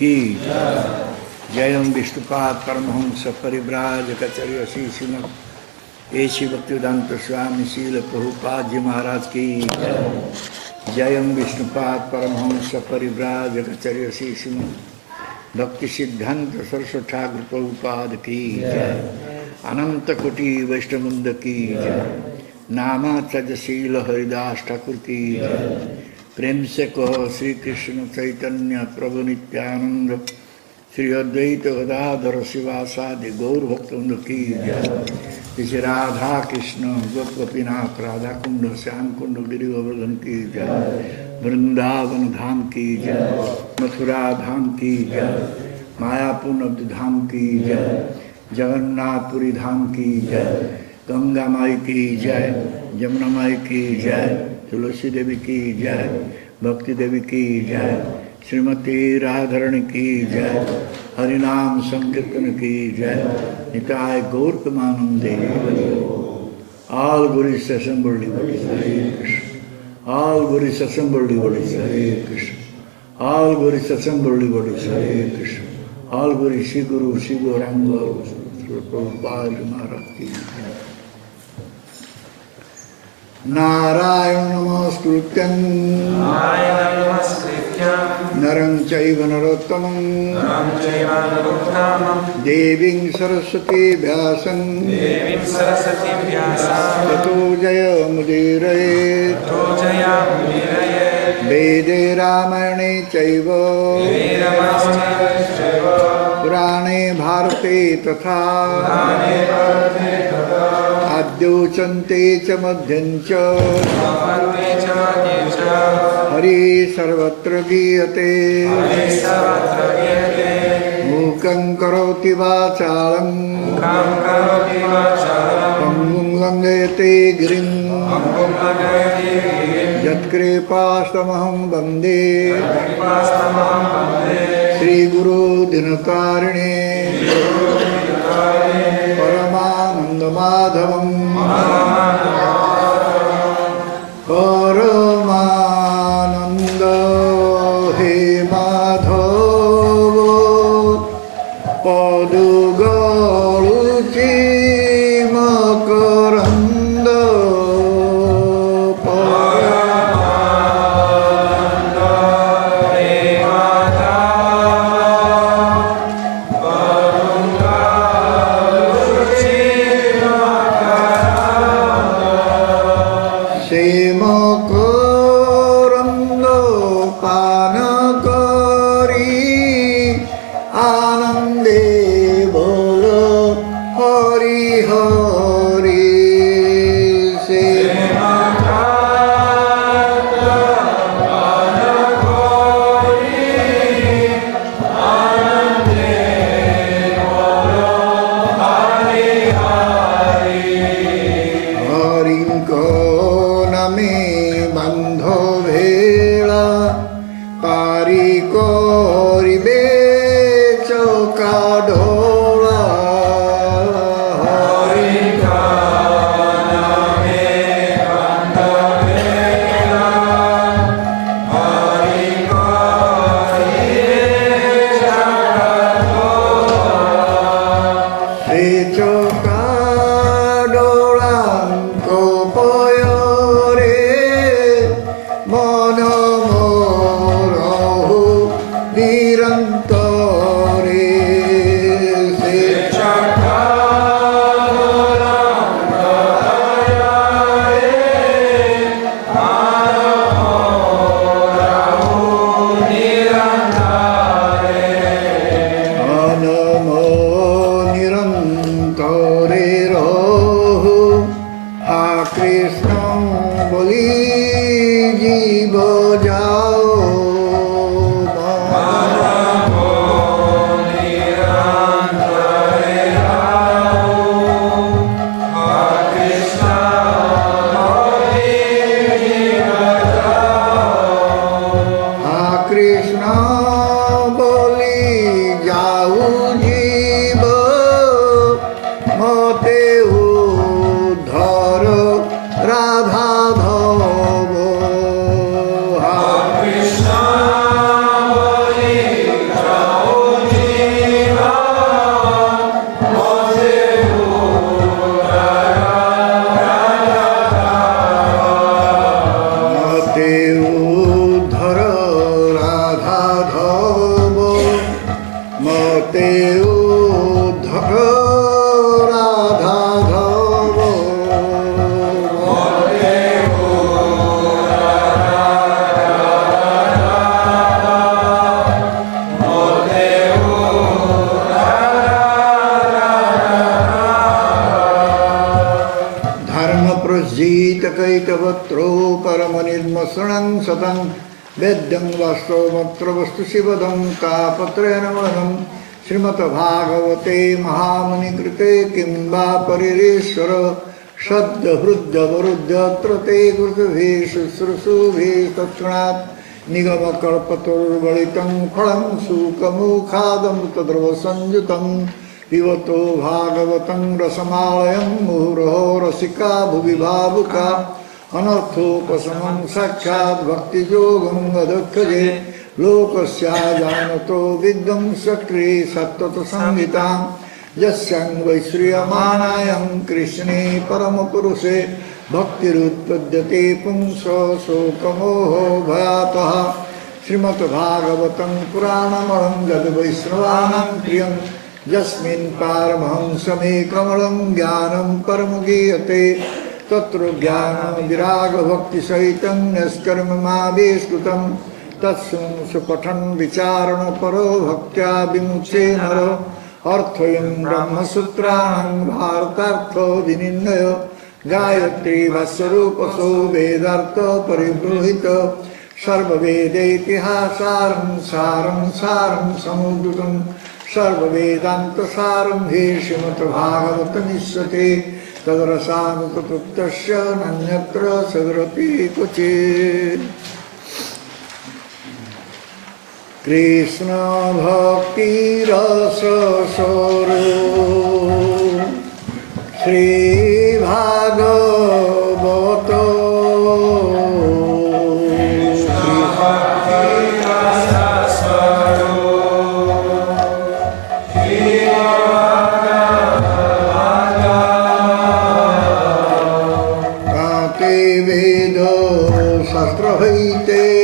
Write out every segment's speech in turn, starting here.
की जयम विष्णुपाद परमहंस परिव्राजकाचार्य श्री श्रीमद् एसी भक्तिवेदांत स्वामी शील प्रभुपाद जी महाराज की जयम विष्णुपाद परमहंस परिव्राजकाचार्य श्री श्रीमद् भक्ति सिद्धांत सरस्वती ठाकुर प्रभुपाद की अनंत कोटि वैष्णववृंद की नामाचार्यशील हरिदास ठाकुर की प्रेम से कहो श्री कृष्ण चैतन्य प्रभु नित्यानंद श्री अद्वैत गदाधर शिवासादि गौर भक्तवृंद की जय। श्री राधा कृष्ण गोपीनाथ राधा कुंड श्याम कुंड गिरि गोवर्धन की जय। वृंदावन धाम की जय। मथुरा धाम की जय। मायापुर नवद्वीप धाम की जय। जगन्नाथपुरी धाम की जय। गंगा माई की जय। यमुना माई की जय। तुलसी देवी की जय। भक्ति देवी की जय। श्रीमती राधारणी की जय। हरिनाम संकीर्तन की जय। निताय गौर प्रेमानंदे all Gurus assembled devotees Hare Krishna. All Gurus assembled devotees Hare Krishna. All Gurus assembled devotees Hare Krishna. All Gurus Shri Guru Shri Gauranga Prabhupada Maharaj ki jai. Narayan नमस्कृत्यं नरं चैव नरोत्तमं देवीं सरस्वती व्यासं ततो जयमुदीरयेत् वेदे रामायणे चैव पुराणे भारते तथा आद्योचन्ते च मध्यं च हरि सर्वत्र गीयते मूकं करोति वाचालं पङ्गुं लङ्घयते गिरिं यत्कृपास्तमहं वन्दे श्रीगुरो दिनकारिणे परमानन्दमाधवम् परमानंद हे माधव पदुगलुचि मकरंद परमानंद हे माधव पदुगलुचि मकरंद सेम करंद पान करी आनंदे बोलो हरि हरि सेम करंद पान करी आनंदे बोलो हरि हरि हरि को नमे बंधो भेला पारी कोरिबे चौका ढोला हरि का नमे बंधो भेला पारी कोरिबे चौका ढोला हे चौका ढोलांको पयोरे मन मोरहु निरंतरे से चौका ढोलांको पयोरे मन मोरहु निरंतरे रहो हा कृष्ण बोली जीव जाओ मन मोरहु निरंतरे Prajjita kaitavatra paramanirmasranam satam Vedyam vastavamatra vastu shivadam tapatrena vadam Srimata Bhagavate Mahamani Krite Kimba Paririshvara Shadda Hrudya Varudya Trate Gurgavi Shusrusu Tatranat Nigama Karpatur Valitam Phalam Sukamukadam Tadrava Sanjutam Vivato Bhagavatam Rasamalayam Muraho Rasika Bhuvi Bhavuka Anartho Pasamam Sakshat Bhakti Yogam Vadakhaje Lokasya Janato Viddam Sakri Sattata Samhitam Yasyang Vaisriyamanayam Krishne Paramapuruse Bhaktirutpadyate Pumso Sokamoho Bhayataha Srimata Bhagavatam Puranamaram Jad Vaisravanam Priyam Yasmin Paramahamsame Kamalam Jnanam Paramagiyate Tatra Jnana Viraga Bhakti Sahitam Naskarma Vishkutam Tatsum Supatan Vicharana Paro Bhaktya Vimuche Naro Arthayam Brahma Sutranam Bharatartho Vininayo Gayatri Vasarupaso Vedartha Paribruhita Sarva Vedeti Hasaram Saram Saram Samudutam Sarva Vedanta Saram He Srimata Bhagavata Nissate Tadrasam Tatuttasya Nanyatra Sadrapi Kuchit Krishna Bhakti Rasa Saru Sri Bhagavata Krishna Bhakti Rasa Saru Sri Bhagavata Kate Veda Shastra Haite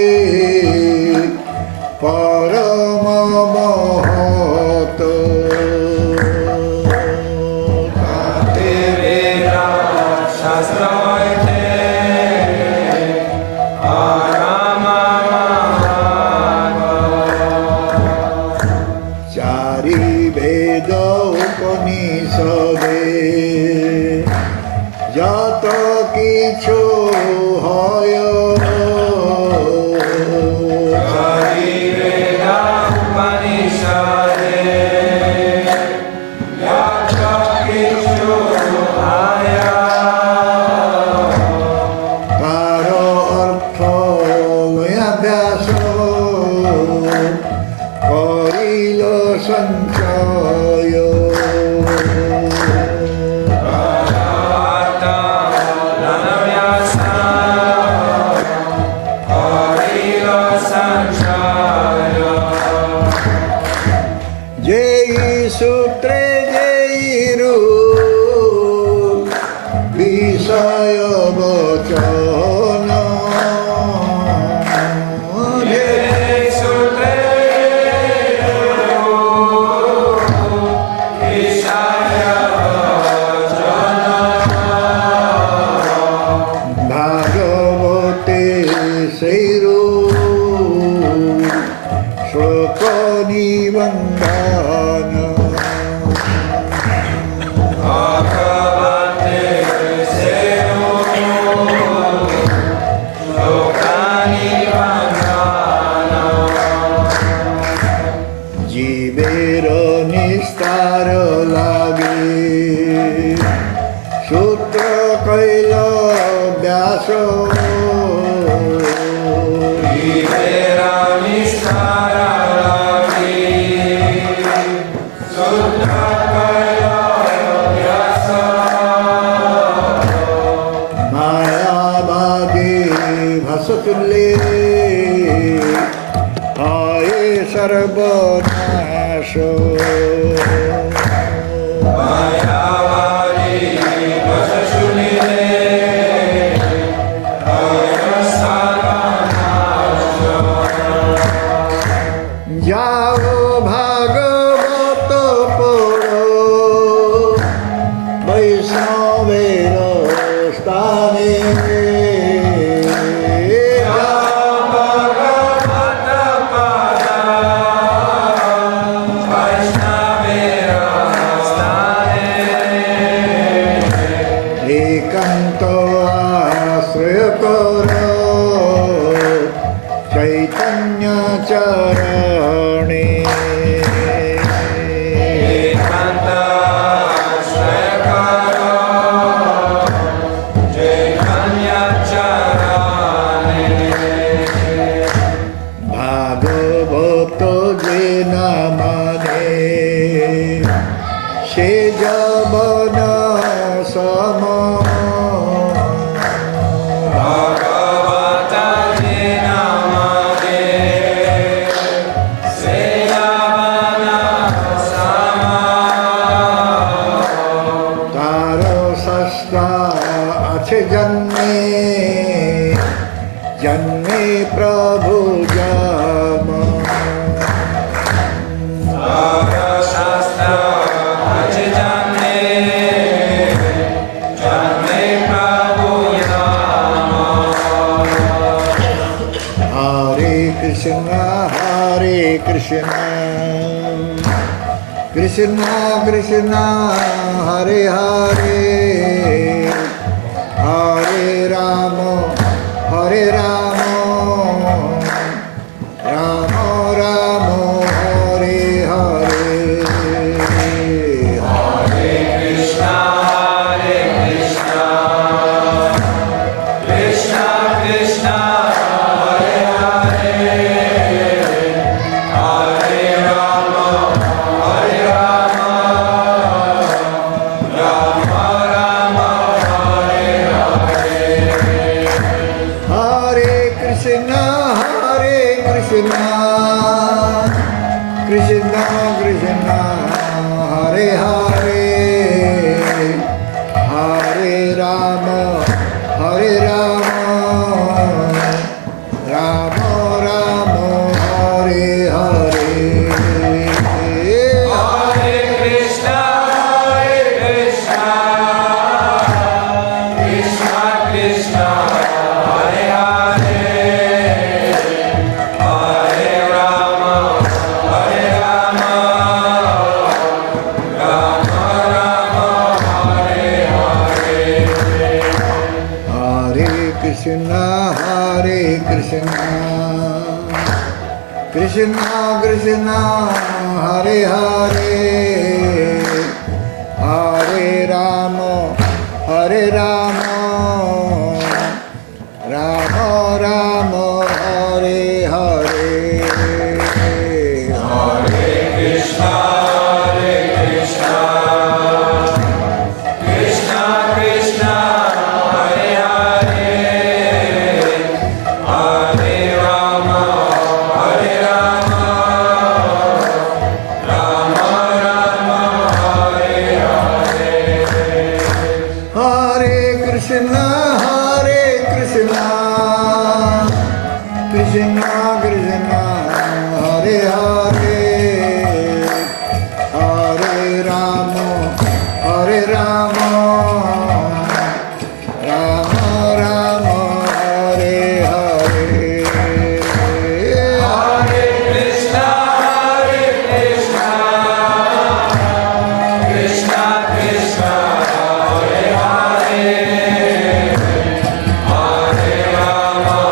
Vaishnava आश्रय करो चैतन्य चरणे जन्मे प्रभु जम शास्त्र अच जन्मे प्रभु जम हरे कृष्ण कृष्ण कृष्ण हरे हरे हरे राम हरे राम राम राम हरे हरे हरे कृष्ण कृष्ण कृष्ण हरे हरे हरे राम राम राम हरे हरे हरे कृष्ण कृष्ण कृष्ण हरे हरे हरे राम राम राम हरे हरे हरे कृष्ण कृष्ण कृष्ण हरे हरे हरे राम राम हरे हरे हरे कृष्ण कृष्ण कृष्ण हरे हरे हरे राम राम राम हरे हरे हरे कृष्ण कृष्ण कृष्ण हरे हरे हरे राम राम राम हरे हरे हरे कृष्ण कृष्ण कृष्ण हरे हरे हरे राम राम राम हरे हरे हरे कृष्ण कृष्ण कृष्ण हरे हरे हरे राम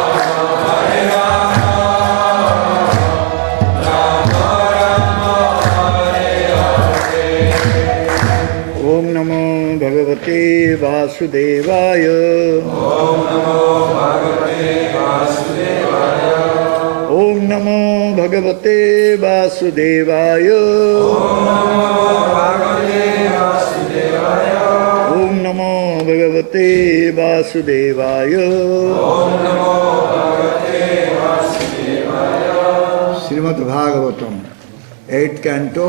ओम नमो भगवते वासुदेवाय ओम नमो भगवते वासुदेवाय ओम नमो भगवते वासुदेवाय ओम नमो भगवते वासुदेवाय Shrimad Bhagavatam 8th canto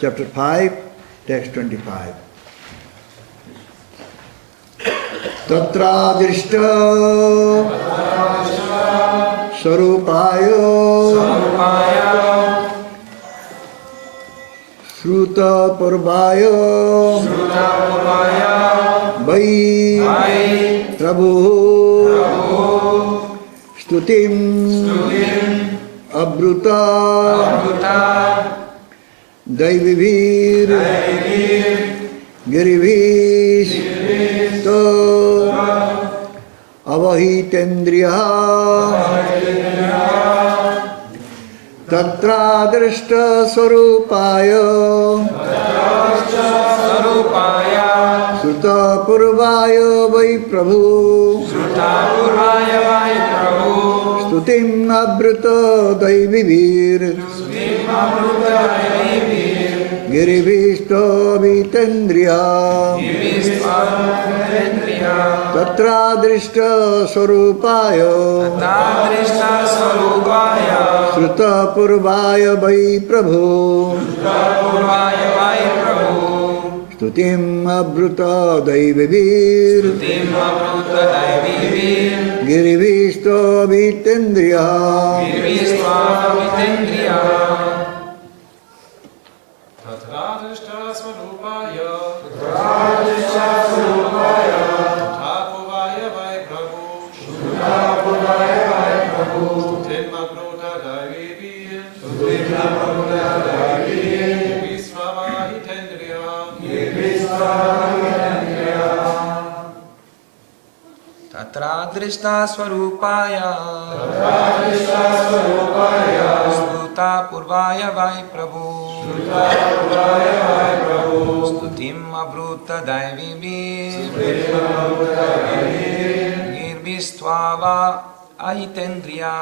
chapter 5 text 25 तत्रादृष्ट स्वरूपाय श्रुतपूर्वाय वै प्रभु स्तुतिम् अब्रुता दैवीभिर् गिरिभिः तो avahitendriya tatra drishta swarupaya sruta purvaya vai Prabhu stutim abruta daivivir girivishto vitendriya tatra drishta swarupaya sruta purvaya vai Prabhu stutim abruta daivivir girivishto vitendriya Drishta Swarupaya Sruta Purvaya Vai Prabhu Stutim Abruta Daivibir Girvistvava Ahitendriya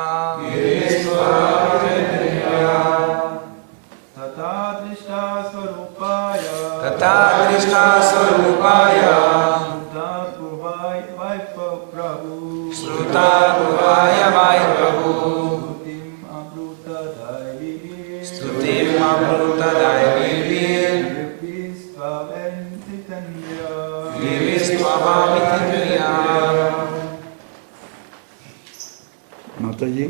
Tata Drishta Swarupaya Sruta Purvaya Vai Prabhu Stutim Abruta Daivibir Girvistvava Ahitendriya Mataji.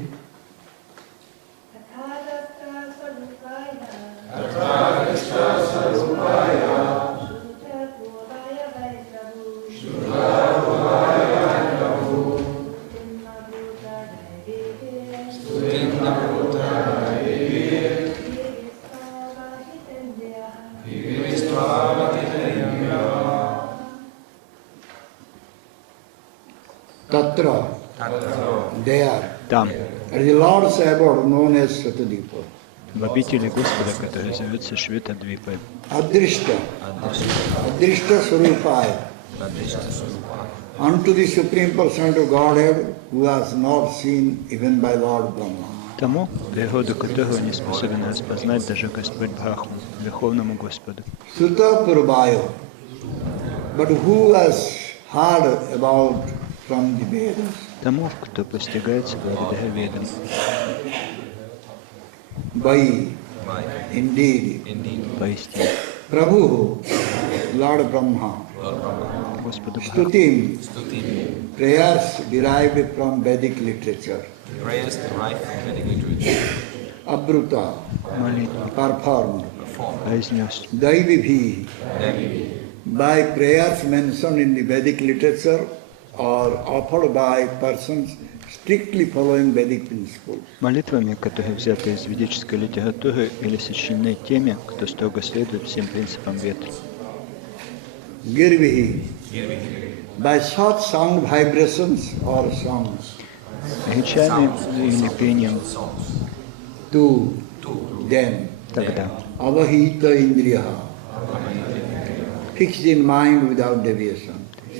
Tatra, there, Там, is the Lord's abode known as Satadipa. в обители Господа, который зовется Швета-двипой. Adrishta, Adrishta Swarupaya, unto the Supreme Personality of Godhead, who was not seen even by Lord Brahma. Тому, природу которого не способен распознать даже Господь Брахма, Верховному Господу. Sutta Purvaya, but who has heard about from the Vedas? Тому, кто постигается благодаря ведам. By, indeed, Поистине, Prabhu, Lord Brahma, Господу Брахма. Stutim, prayers derived from Vedic literature. Abruta, Молитва, performed. произнес. Daivibhi, by prayers mentioned in the Vedic literature or offered by persons strictly following Vedic principles. Молитвами, которые взяты из ведической литературы или сочинены теми, кто строго следует всем принципам вед. Girvihi, by such sound vibrations or songs. Речами или пением. To them. Тогда. Avahita indriyaha. Fixed in mind without deviation.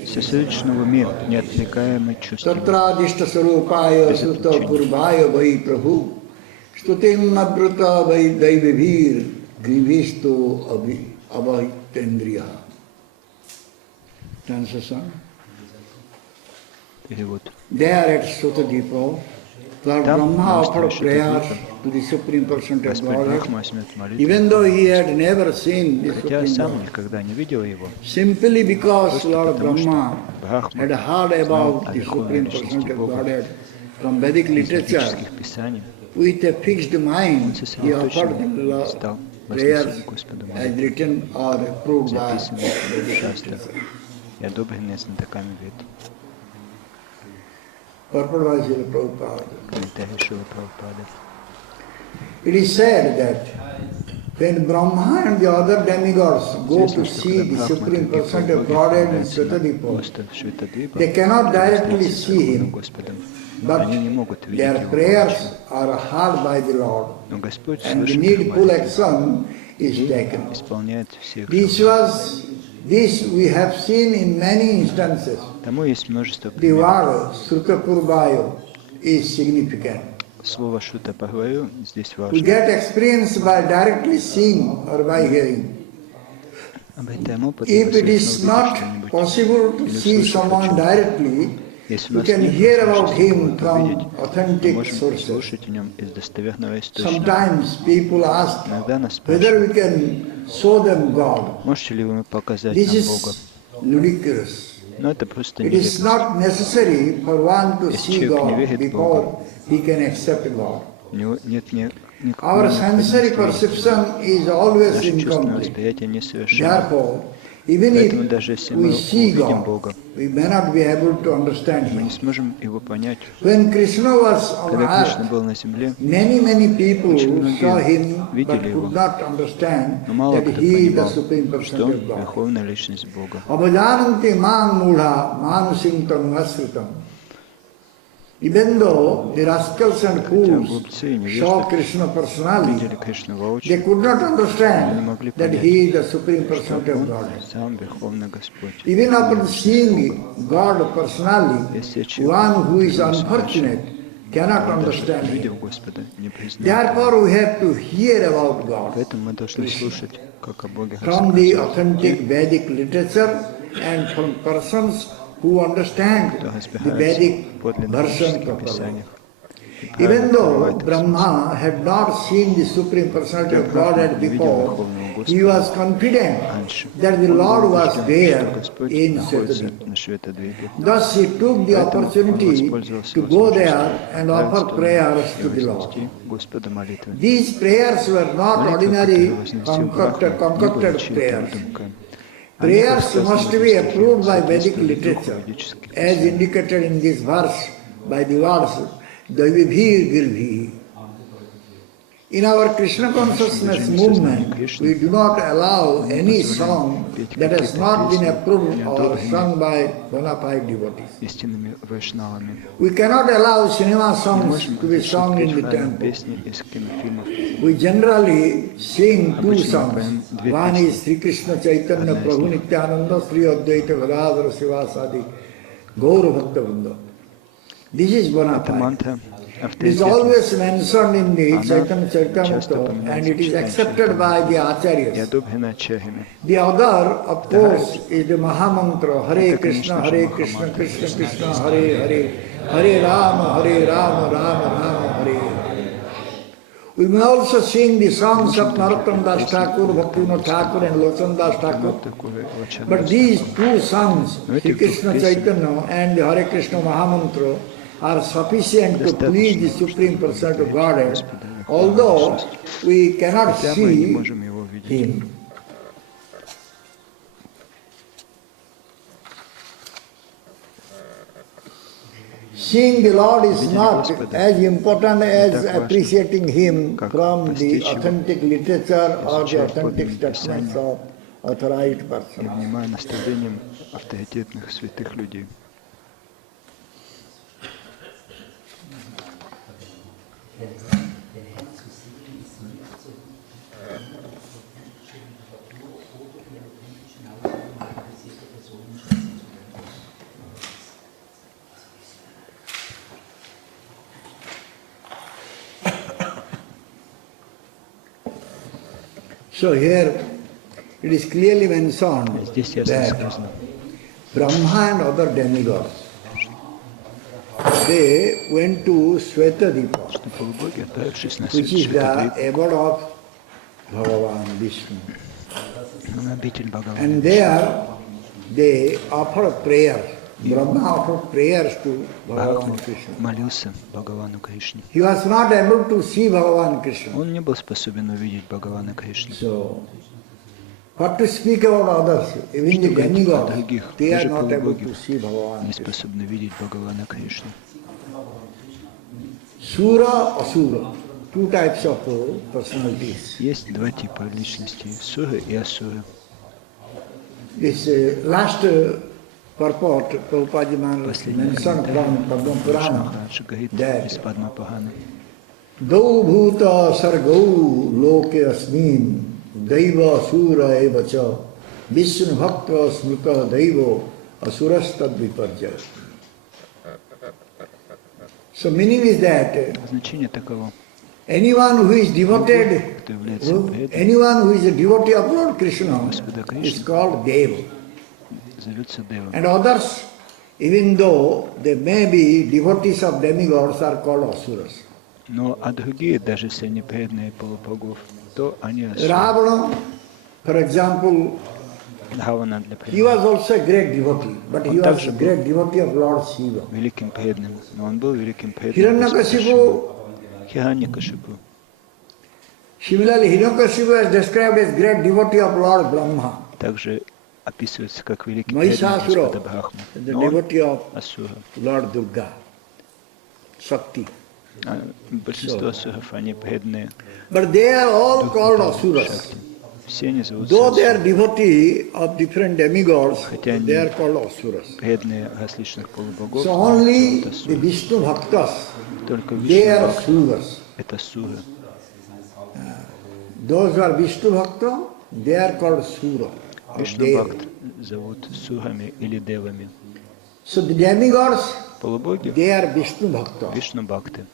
Сосредоточено в уме, неотвлекаемый чувством. Tatradishta sarupaya sutta purvaya vai Prabhu stutim abruta vai daivivir grivisto avahitendriyaha. Translation. Перевод. There at Sutadipa, Lord Brahma offered prayers to the Supreme Personality of Господь Godhead, Брахма смеет молитву, even though he had never seen the хотя Supreme сам Lord. никогда не видел его, Simply because Lord потому что Brahma Брахма had heard знал about о the верховной Supreme личности Personality of Бога Godhead from Vedic из literature, ведических писаний, with a fixed он mind, he offered сосредоточенно the стал prayers возносить Господу as молитву, written or approved by записанные в Vedic шастрах literature. и одобренные знатоками вед. Purport by Srila Prabhupada. Комментарий Шрила Прабхупады. It is said that When Brahma and the other demigods go to see the Supreme Person of Godhead in Svetadipa, they cannot directly see him, but their prayers are heard by the Lord, and the needful action is taken. This we have seen in many instances. The word Srukapurvayo is significant. We get experience by directly seeing or by hearing. If it is not possible to see someone directly, we can hear about him from authentic sources. Sometimes people ask whether we can show them God. This is ludicrous. It is not necessary for one to see God before he can accept God. Our sensory perception is always incomplete. Therefore, even if we see God, we may not be able to understand Him. When Krishna was on earth, many people saw Him but could not understand that He is the Supreme Person of God. Avajananti man mudha manusintam asritam. Even though the rascals and fools saw Krishna personally, they could not understand that He is the Supreme Person of God. Even after seeing God personally, one who is unfortunate cannot understand Him. Therefore, we have to hear about God from the authentic Vedic literature and from persons who understand the Vedic version properly. Even though Brahma had not seen the Supreme Personality of Godhead before, he was confident that the Lord was there in Svetadipa. Thus he took the opportunity to go there and offer prayers to the Lord. These prayers were not ordinary concocted prayers. Prayers must be approved by Vedic literature, as indicated in this verse by the words Daivibhi Girvhi. In our Krishna consciousness movement, we do not allow any song that has not been approved or sung by bona fide devotees. We cannot allow cinema songs to be sung in the temple. We generally sing two songs. One is Sri Krishna Chaitanya Prabhu Nityananda Sri Advaita Gadadhara Sivasadi Gaura Bhakta Vrinda. This is bona fide. It is always mentioned in the Chaitanya Charitamrita and it is accepted by the Acharyas. The other, of course, is the Mahamantra Hare Krishna, Krishna Krishna, Hare Hare, Hare Rama, Rama Rama, Hare. We may also sing the songs of Narottam Das Thakur, Bhaktivinoda Thakur and Lochan Das Thakur. But these two songs, Sri Krishna Chaitanya and the Hare Krishna Mahamantra, are sufficient to please the Supreme Person of Godhead, although we cannot see Him. Seeing the Lord is not as important as appreciating Him from the authentic literature or the authentic statements of authorized persons. So here it is clearly mentioned that Brahma and other demigods, they went to Svetadipa, which is the abode of Bhagavan Vishnu. And there they offered prayer. Brahma offered prayers to Bhagavan Krishna. He was not able to see Bhagavan Krishna. So, what to speak about others? Even the demigods, they are not able to see Bhagavan Krishna. Sura Asura. two types of personalities. Есть два типа личностей, суры и асуры. This last purport Prabhupada mentioned from Padma Purana that Dau bhuta sargau loke asmin daiva asura eva cha Vishnu bhakta smruta daiva asurastad viparja. So meaning is that Значение таково. anyone who is devoted, anyone who is a devotee of Lord Krishna is called Deva. Зовется Дева. And others, even though they may be devotees of demigods, are called asuras. Но а другие, даже если они преданные полубогов, то они асуры. Ravana, for example, Равана для he was примера. also a great devotee, but he was a great devotee of Lord Shiva. Великим преданным, но он был великим преданным. Hiranyakashipu, Хираньякашипу. similarly, Hiranyakashipu is described as great devotee of Lord Brahma. Также описывается как великий преданный Mahishasura, Господа Брахмы. the Но он devotee of асура. Lord Durga, Shakti. А большинство асуров, они преданные But they are all духу called Шакти. asuras. Все они зовутся Though they are асурами. devotee of different demigods, Хотя они they are called asuras. преданные различных полубогов, So only зовут the асуры. Vishnu Bhaktas, Только they are Вишну asuras. это суры. Those who are Vishnu Bhakta, they are called sura. or Вишну Deva. Бхакт зовут сурами или девами. So the demigods, Полубоги they are Vishnu Bhakta. Вишну Бхакты.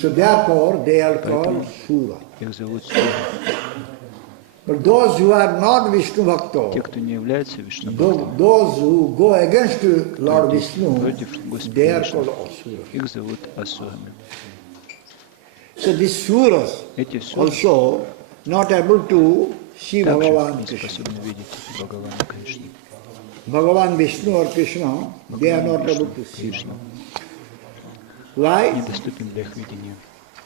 So therefore they are called sura. Их зовут суры. But those who are not Vishnu Те, Bhakta, кто не является Вишну Бхактами, those who go against Lord Vishnu, против they Господа are Вишну, called asura. их зовут асурами. So these suras Эти суры also not able to see также Bhagavan не Krishna. способны видеть Бхагавана Кришну. Bhagavan Vishnu or Krishna, they are not able to see. Кришна Why? недоступен для их видения.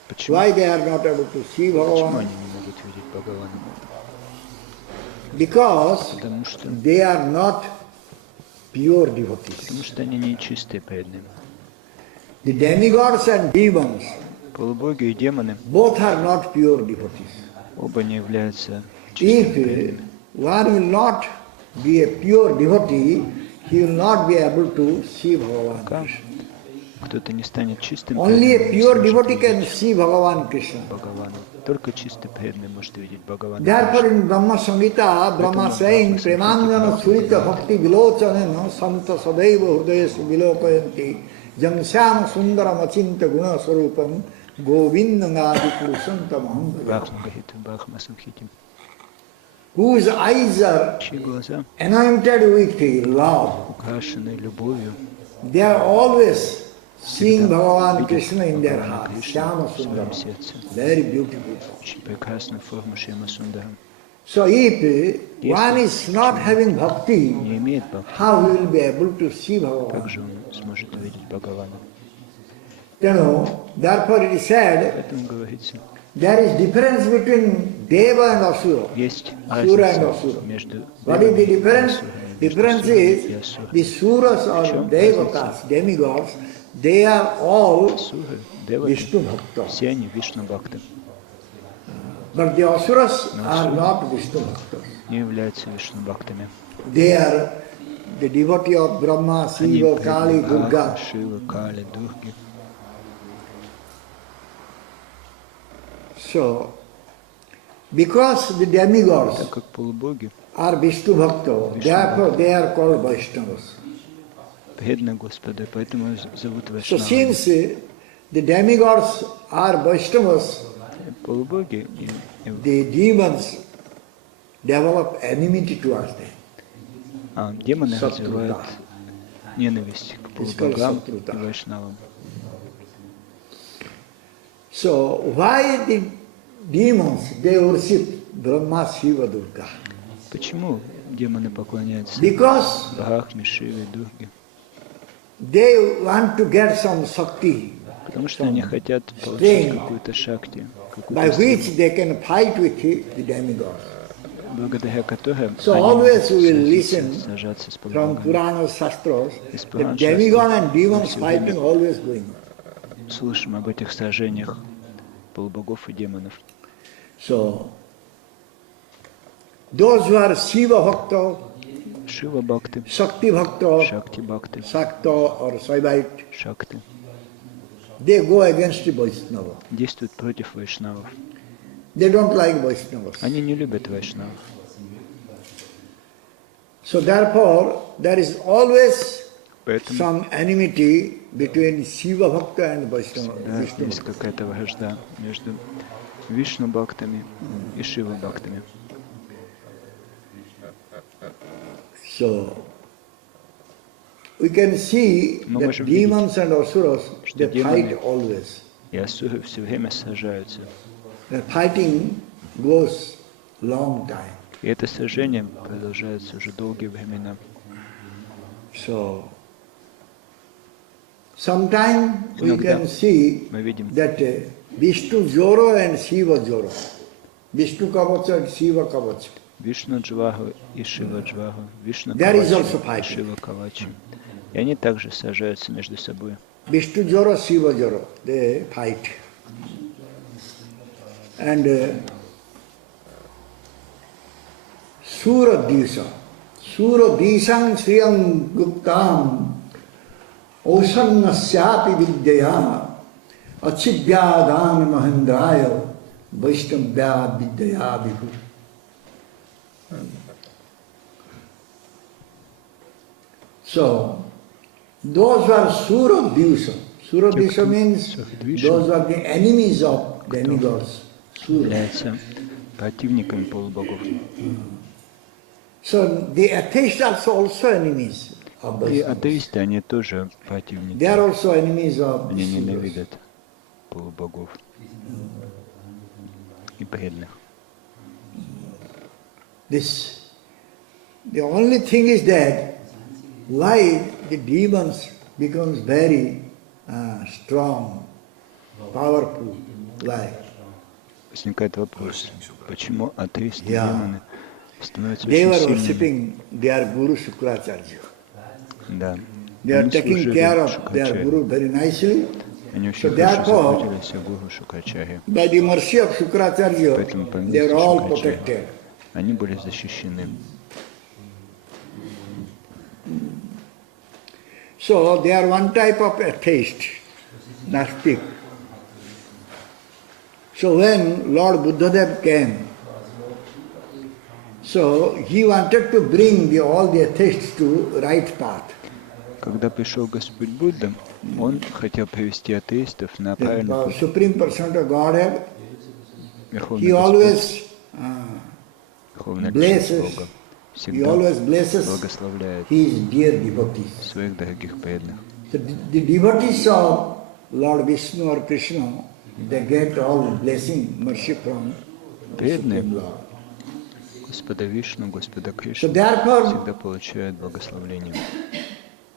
Почему? Why they are not able to see Почему Bhagavan? они не могут видеть Бхагавана? Because Потому что they are not pure devotees. они не чистые преданные. The demigods and demons, Полубоги и демоны both are not pure devotees. оба не являются чистыми If преданными. one will not be a pure devotee, he will not be able to see Bhagavan Пока Krishna. кто-то не станет чистым Only a преданным, pure не сможет devotee can видеть see Bhagavan Krishna. Бхагавана. Только чистый преданный может видеть Бхагавана. Therefore Кришну. in Brahma Samhita, Brahma saying, Premanjana Surita Bhakti Vilochanena Santa Sadaiva Hridayesu Vilokayanti Jamsyam Sundaram Achinta Guna Sarupam Govindangadi Purusantam Aham. Брахма Гахита, Брахма Самхити. Whose eyes are Чьи глаза anointed with love, украшены любовью, they are always seeing Bhagavan видят Krishna in their Бхагавана heart. Кришну Shyama в своем Sundaram. сердце. Very beautiful. Очень прекрасную форму Шьяма Сундарам. So if one is not having bhakti, Не имеет бхакти, how he will be able to see Bhagavan? как же он сможет увидеть Бхагавана? You know, therefore it is said, Поэтому говорится, there is difference between Deva and Asura. есть Asura and разница Asura. между What is the девами и difference? асурами, между Difference асурами и is, асурами. the Suras or Devatas, demigods, they are all Асуры, деваты, Vishnu Bhakta. все они Вишну Бхакты, But the Asuras are not Vishnu Bhaktas. не являются Вишну Бхактами. They are the devotee of Brahma, Они Shiva, Kali, преданные Durga. Брахмы, Шивы, Кали, Дурги. So, because the demigods Так как полубоги are Vishnu Bhakta, therefore they are called Vaishnavas. преданные Господу, поэтому зовут So Вайшнавами. since the demigods are Vaishnavas, Полубоги и the demons develop enmity towards them. демоны Сатрута. развивают ненависть к It's called полубогам Сатрута. и вайшнавам. So why the demons, they worship Brahma, Shiva, Durga? Почему демоны поклоняются Because Брахме, Шиве, Дурге? they want to get some Shakti Потому что они хотят получить Strength, какую-то шакти, by какую-то which силу, they can fight with the demigods. благодаря которой So они always we will могут listen сражаться с from полубогами. Purana Shastras, Из the Пуран demigod and Шастры demons мы всё fighting время always going on. слышим об этих сражениях полубогов и демонов. So, those who are Shiva Bhakta, Шива Бхакти, Shakti Bhakta, Шакти Бхакти, Sakta or Saivite, Шакти they go against the Vaishnava. действуют против вайшнавов. They don't like Vaishnavas. Они не любят вайшнавов. So therefore, there is always Поэтому some enmity between Shiva Bhakta and Vaishnava. да, Vishnu есть Bhakta. какая-то вражда между Вишну Бхактами и Шива Бхактами. So, we can see Но that можем видеть, demons and asuras, что they fight демоны always. и асуры все время сражаются. The fighting goes long time. И это сражение продолжается уже долгие времена. So, sometime we Иногда can see мы видим, that Vishnu Joro and Shiva Joro. Vishnu Kavacha and Shiva Kavacha. Вишну Джваху и Шива Джваху, Вишну There is Кавачи also и fighting. Шива Кавачи. И они также сражаются между собой. Vishnu Joro, Shiva Joro, they fight. And Sura Disa Disang Sriyam Guptam Osanasyapi Vidyaya Achidyadan Mahendraya Vaishnavya Vidyaya Vibhu. So, those are Sura Disa. Sura Disa means those are the enemies of demigods. Sura. Являются противниками полубогов. So the atheists are also enemies of И Vaishnavas. атеисты, они тоже They противники. are also enemies of Они Sudras. ненавидят полубогов и преданных. The only thing is that why the demons becomes very strong, powerful, why? Возникает вопрос, почему атеисты и Yeah. демоны становятся They were очень сильными? worshipping their Guru Shukracharya. Да. They are Они taking служили care of their Шукрачарье. Guru very nicely. Они So очень хорошо therefore, заботились о гуру Шукрачарье. by the mercy of Shukracharya, Поэтому по they are милости all Шукрачарьи protected. они были защищены. So they are one type of atheist, Nastic. So when Lord Buddhadev came, so he wanted to bring all the atheists to right path. Когда пришел Господь Будда, он хотел привести атеистов на правильный The путь. Supreme Person of Godhead, Верховный he Господь, always Верховная blesses, Личность Бога, he всегда always blesses благословляет his dear devotees. своих дорогих преданных. So the devotees of Lord Vishnu or Krishna, they get all blessing, mercy from the Преданные Supreme Lord. Господа Вишну, Господа So Кришну therefore, всегда получают благословение.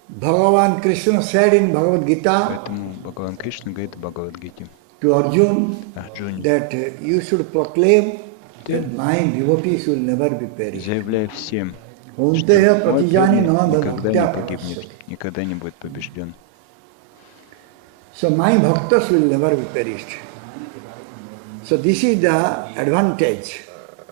Bhagavan Krishna said in Bhagavad Gita Поэтому Бхагаван Кришна говорит в Бхагавад-гите to Arjuna Арджуне, that you should proclaim that my devotees will never be perished. заявляя всем, что Унтея мой пратижани преданный на никогда не бхактя. погибнет, никогда не будет побежден. So my bhaktas will never be perished. So this is the advantage.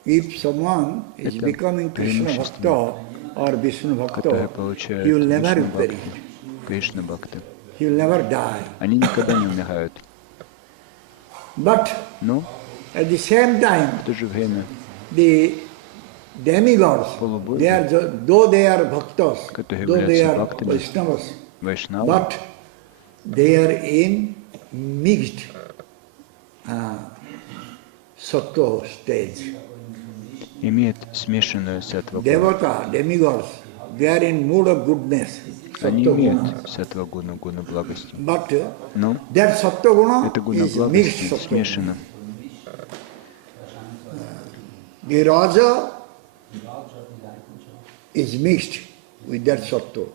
If someone is Это becoming Krishna преимущество, Bhakta or Vishnu которое Bhakta, получают he will never Вишну be Бхакти, perished. Кришна Бхакти. He will never die. Они никогда не умирают. But Но at the same time, в то же время the demigods, полубоги, they are, though they are bhaktas, которые though they являются are бхактами, Vaishnavas, вайшнавы, but they are in mixed sattva stage. имеют смешанную саттва-гуну. Devata, demigods, they are in mood of goodness, Они sattva имеют guna. саттва-гуну, гуну благости. But Но that sattva guna эта гуна is mixed благости sattva. смешана. The Raja is mixed with that sattva.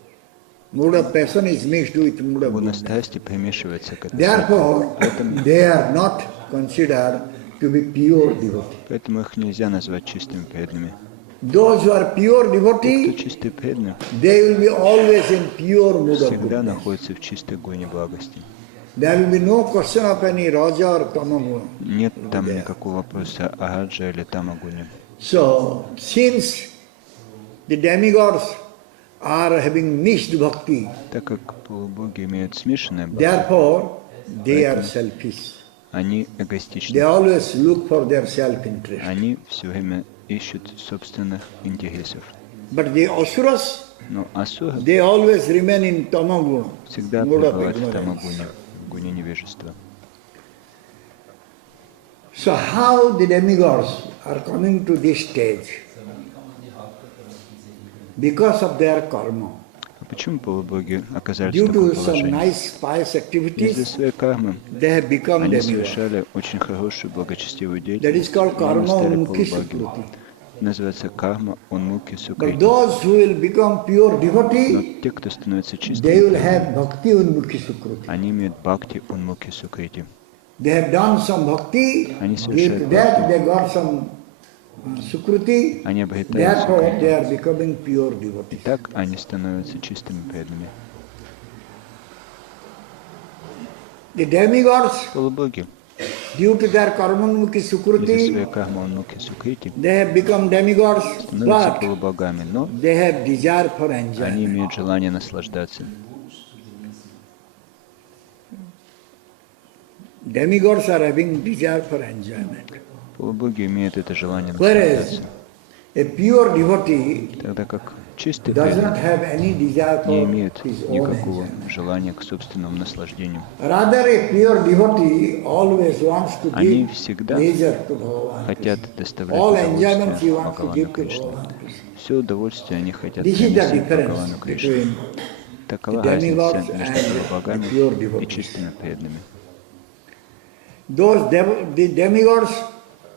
Mood of passion is mixed with mood of Гуна goodness. страсти примешивается к этой Therefore, саттве. they are not considered to be pure devotees. Поэтому их нельзя назвать чистыми преданными. Those who are pure Кто devotee, чистый преданный, they will be always in pure mood of всегда goodness. находится в чистой гуне благости. There will be no question of any Raja or Tamaguna. Нет там никакого вопроса о Раджа или Тамагуне. So, since the demigods are having mixed bhakti, Так как полубоги имеют смешанное бхакти, therefore they are selfish. они They эгоистичны. always look for their self-interest. Они все время ищут собственных интересов. But the asuras, Но асуры they always remain in tamaguna, всегда mode of пребывают в ignorance. тамагуне, в гуне невежества. So how the demigods are coming to this stage? Because of their karma. А почему полубоги оказались в Due таком to some положении? nice pious Из-за activities, своей кармы they have become они demigods. совершали очень хорошую благочестивую That деятельность, is called и они karma стали unmukhi полубогами. sukruti. Называется карма унмуки But сукрити. those who will become pure Но devotee, те, кто становится they чистым, will have bhakti unmukhi sukruti. они имеют бхакти унмуки сукрити. They have done some bhakti, Они due to совершают that бхакти, they got some sukruti, они обретают therefore сукрити. they are becoming pure И devotees. так они становятся чистыми преданными. The demigods, Полубоги, due to their karmanmukhi из-за своей sukruti, кармы унмуки сукрити, they have become demigods, становятся but полубогами, но they have desire for они enjoyment. имеют желание наслаждаться. Demigods are having desire for enjoyment. Полубоги имеют это желание Whereas наслаждаться. a pure devotee Тогда как чистый does преданный not have any desire не for имеет his own никакого enjoyment. желания к собственному наслаждению. Rather, a pure devotee always wants to Они give всегда pleasure to Bhagavan. хотят доставлять All enjoyments he удовольствие wants to Бхагавану give to Кришне. Bhagavan Krishna. Все удовольствие они хотят This is the приносить difference Бхагавану Кришне. between Такова the разница demigods между and полубогами the pure и devotees. чистыми преданными. The demigods,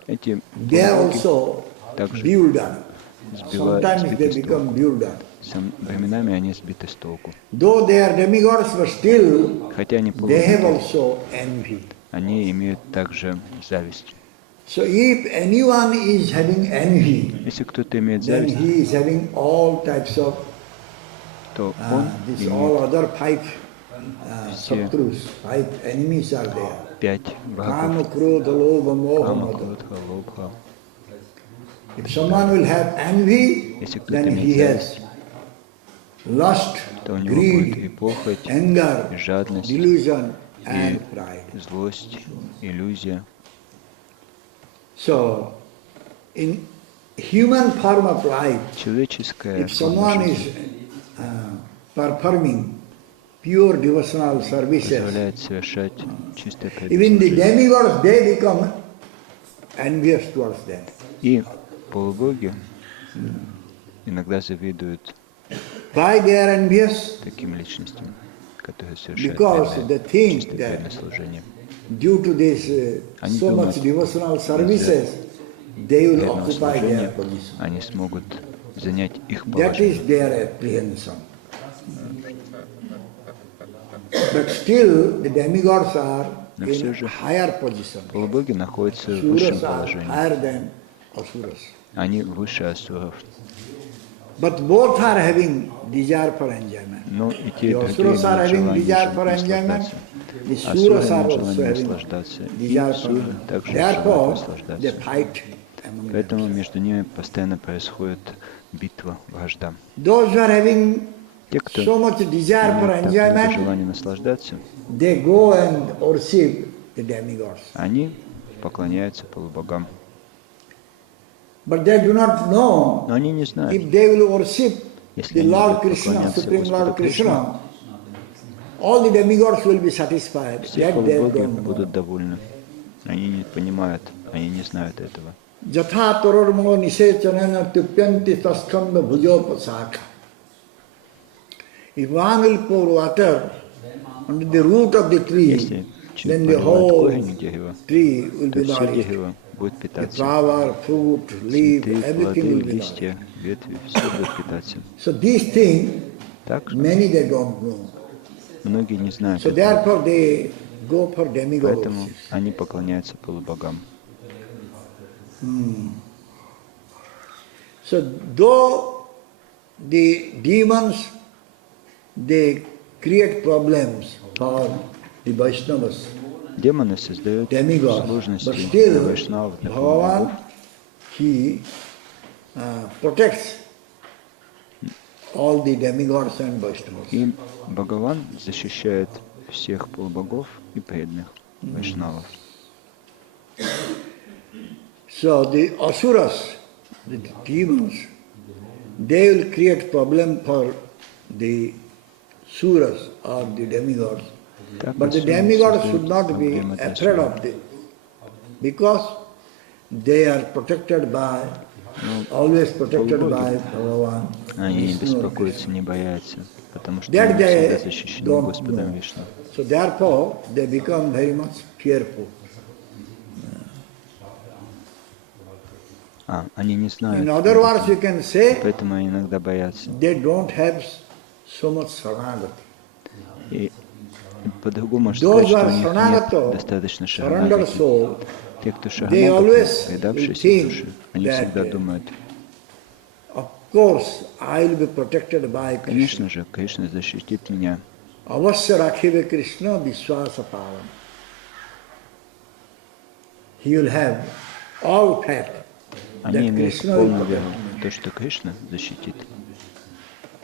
Эти they are полубоги also также bewildered. сбивают, Sometimes they сбиты с become толку. bewildered. Временами они сбиты с толку. Though they are demigods, but still Хотя они they have полубоги, also envy. они имеют также зависть. So if anyone is having envy, Если кто-то имеет then зависть, he is having all types of то он this all имеет other five все satrus, five enemies are there. 5 Kama, врагов. Krodha, Lobha, Moha, Кама, Mada. Кродха, Лобха. If someone will have envy, Если кто-то then he имеет has зависть, lust, то у него будет и greed, похоть, anger, и жадность, delusion, и and pride. злость, иллюзия. So, in human form of life, Человеческая if форма someone is жизни performing pure devotional services, позволяет совершать чистое even the предназначение. demigods, they become envious towards them. И полубоги иногда завидуют Why they are envious? таким личностям, которые совершают Because преданное, they think чистое that преданное служение. due to this Они so much думают, devotional services, they will преданного occupy their служения position. они смогут занять их That is положение. their apprehension. But still, the demigods are Но in все же higher position. полубоги находятся в высшем Suras are положении. higher than asuras. Они выше асуров. But both are having desire for enjoyment. Но и те, и The другие asuras are имеют having желание desire for enjoyment. наслаждаться. The Асуры suras are имеют also желание having наслаждаться. И desire for суры enjoyment. также желают Therefore, they наслаждаться. fight among Поэтому themselves. между ними постоянно происходит битва, вражда. Those who are having Те, кто so much desire for имеет такое enjoyment, желание наслаждаться, they go and worship the demigods. они поклоняются полубогам. But they do not know Но они не знают, if they will worship если the они Lord будут Krishna, поклоняться Supreme Господу Lord Кришне, Krishna, all the demigods will be satisfied. все That they полубоги don't know. будут довольны. Они не понимают, они не знают этого. Jatha torormo nisechanena tupyanti tasthanda bhujopasaka. If one will pour water under the root of the tree, Если then человек the поливает whole корень дерева, tree will то be все nourished. дерево будет The питаться. flower, fruit, leaf, Цветы, everything плоды, will be nourished. листья, ветви, все будет питаться. So these things, Так что many they don't know. многие не знают So этого, therefore they go for demigod поэтому worship. они поклоняются полубогам. So though the demons, they create problems for the Vaishnavas, Демоны создают demigods, сложности but для still вайшнавов, для полубогов. Bhagavan, he protects all the demigods and Vaishnavas. И Бхагаван защищает всех полубогов и преданных вайшнавов. So the asuras, the demons, they will create problem for the suras or the demigods. Так But the асуры demigods should создают not be проблемы для afraid асуров. of them because they are protected by, always protected by Bhagavan. Они не Vishnu or беспокоятся, Krishna. не боятся, потому что That они всегда they защищены don't Господом know. Вишну. So therefore they become very much fearful. Они не знают, In other words, you can say поэтому они иногда боятся. they don't have so much saranagati. И по-другому можно сказать, Those что who у are них нет saranagato, достаточно surrender шаранагати. soul, Те, кто they шаранагати, always предавшиеся think души, они that, всегда думают, of course, I will be protected by Krishna. конечно же, Кришна защитит меня. Avasya rakhive Krishna vishwasa pavan. He will have all faith Они that имеют Krishna will полную веру protect в me. то, что Кришна защитит.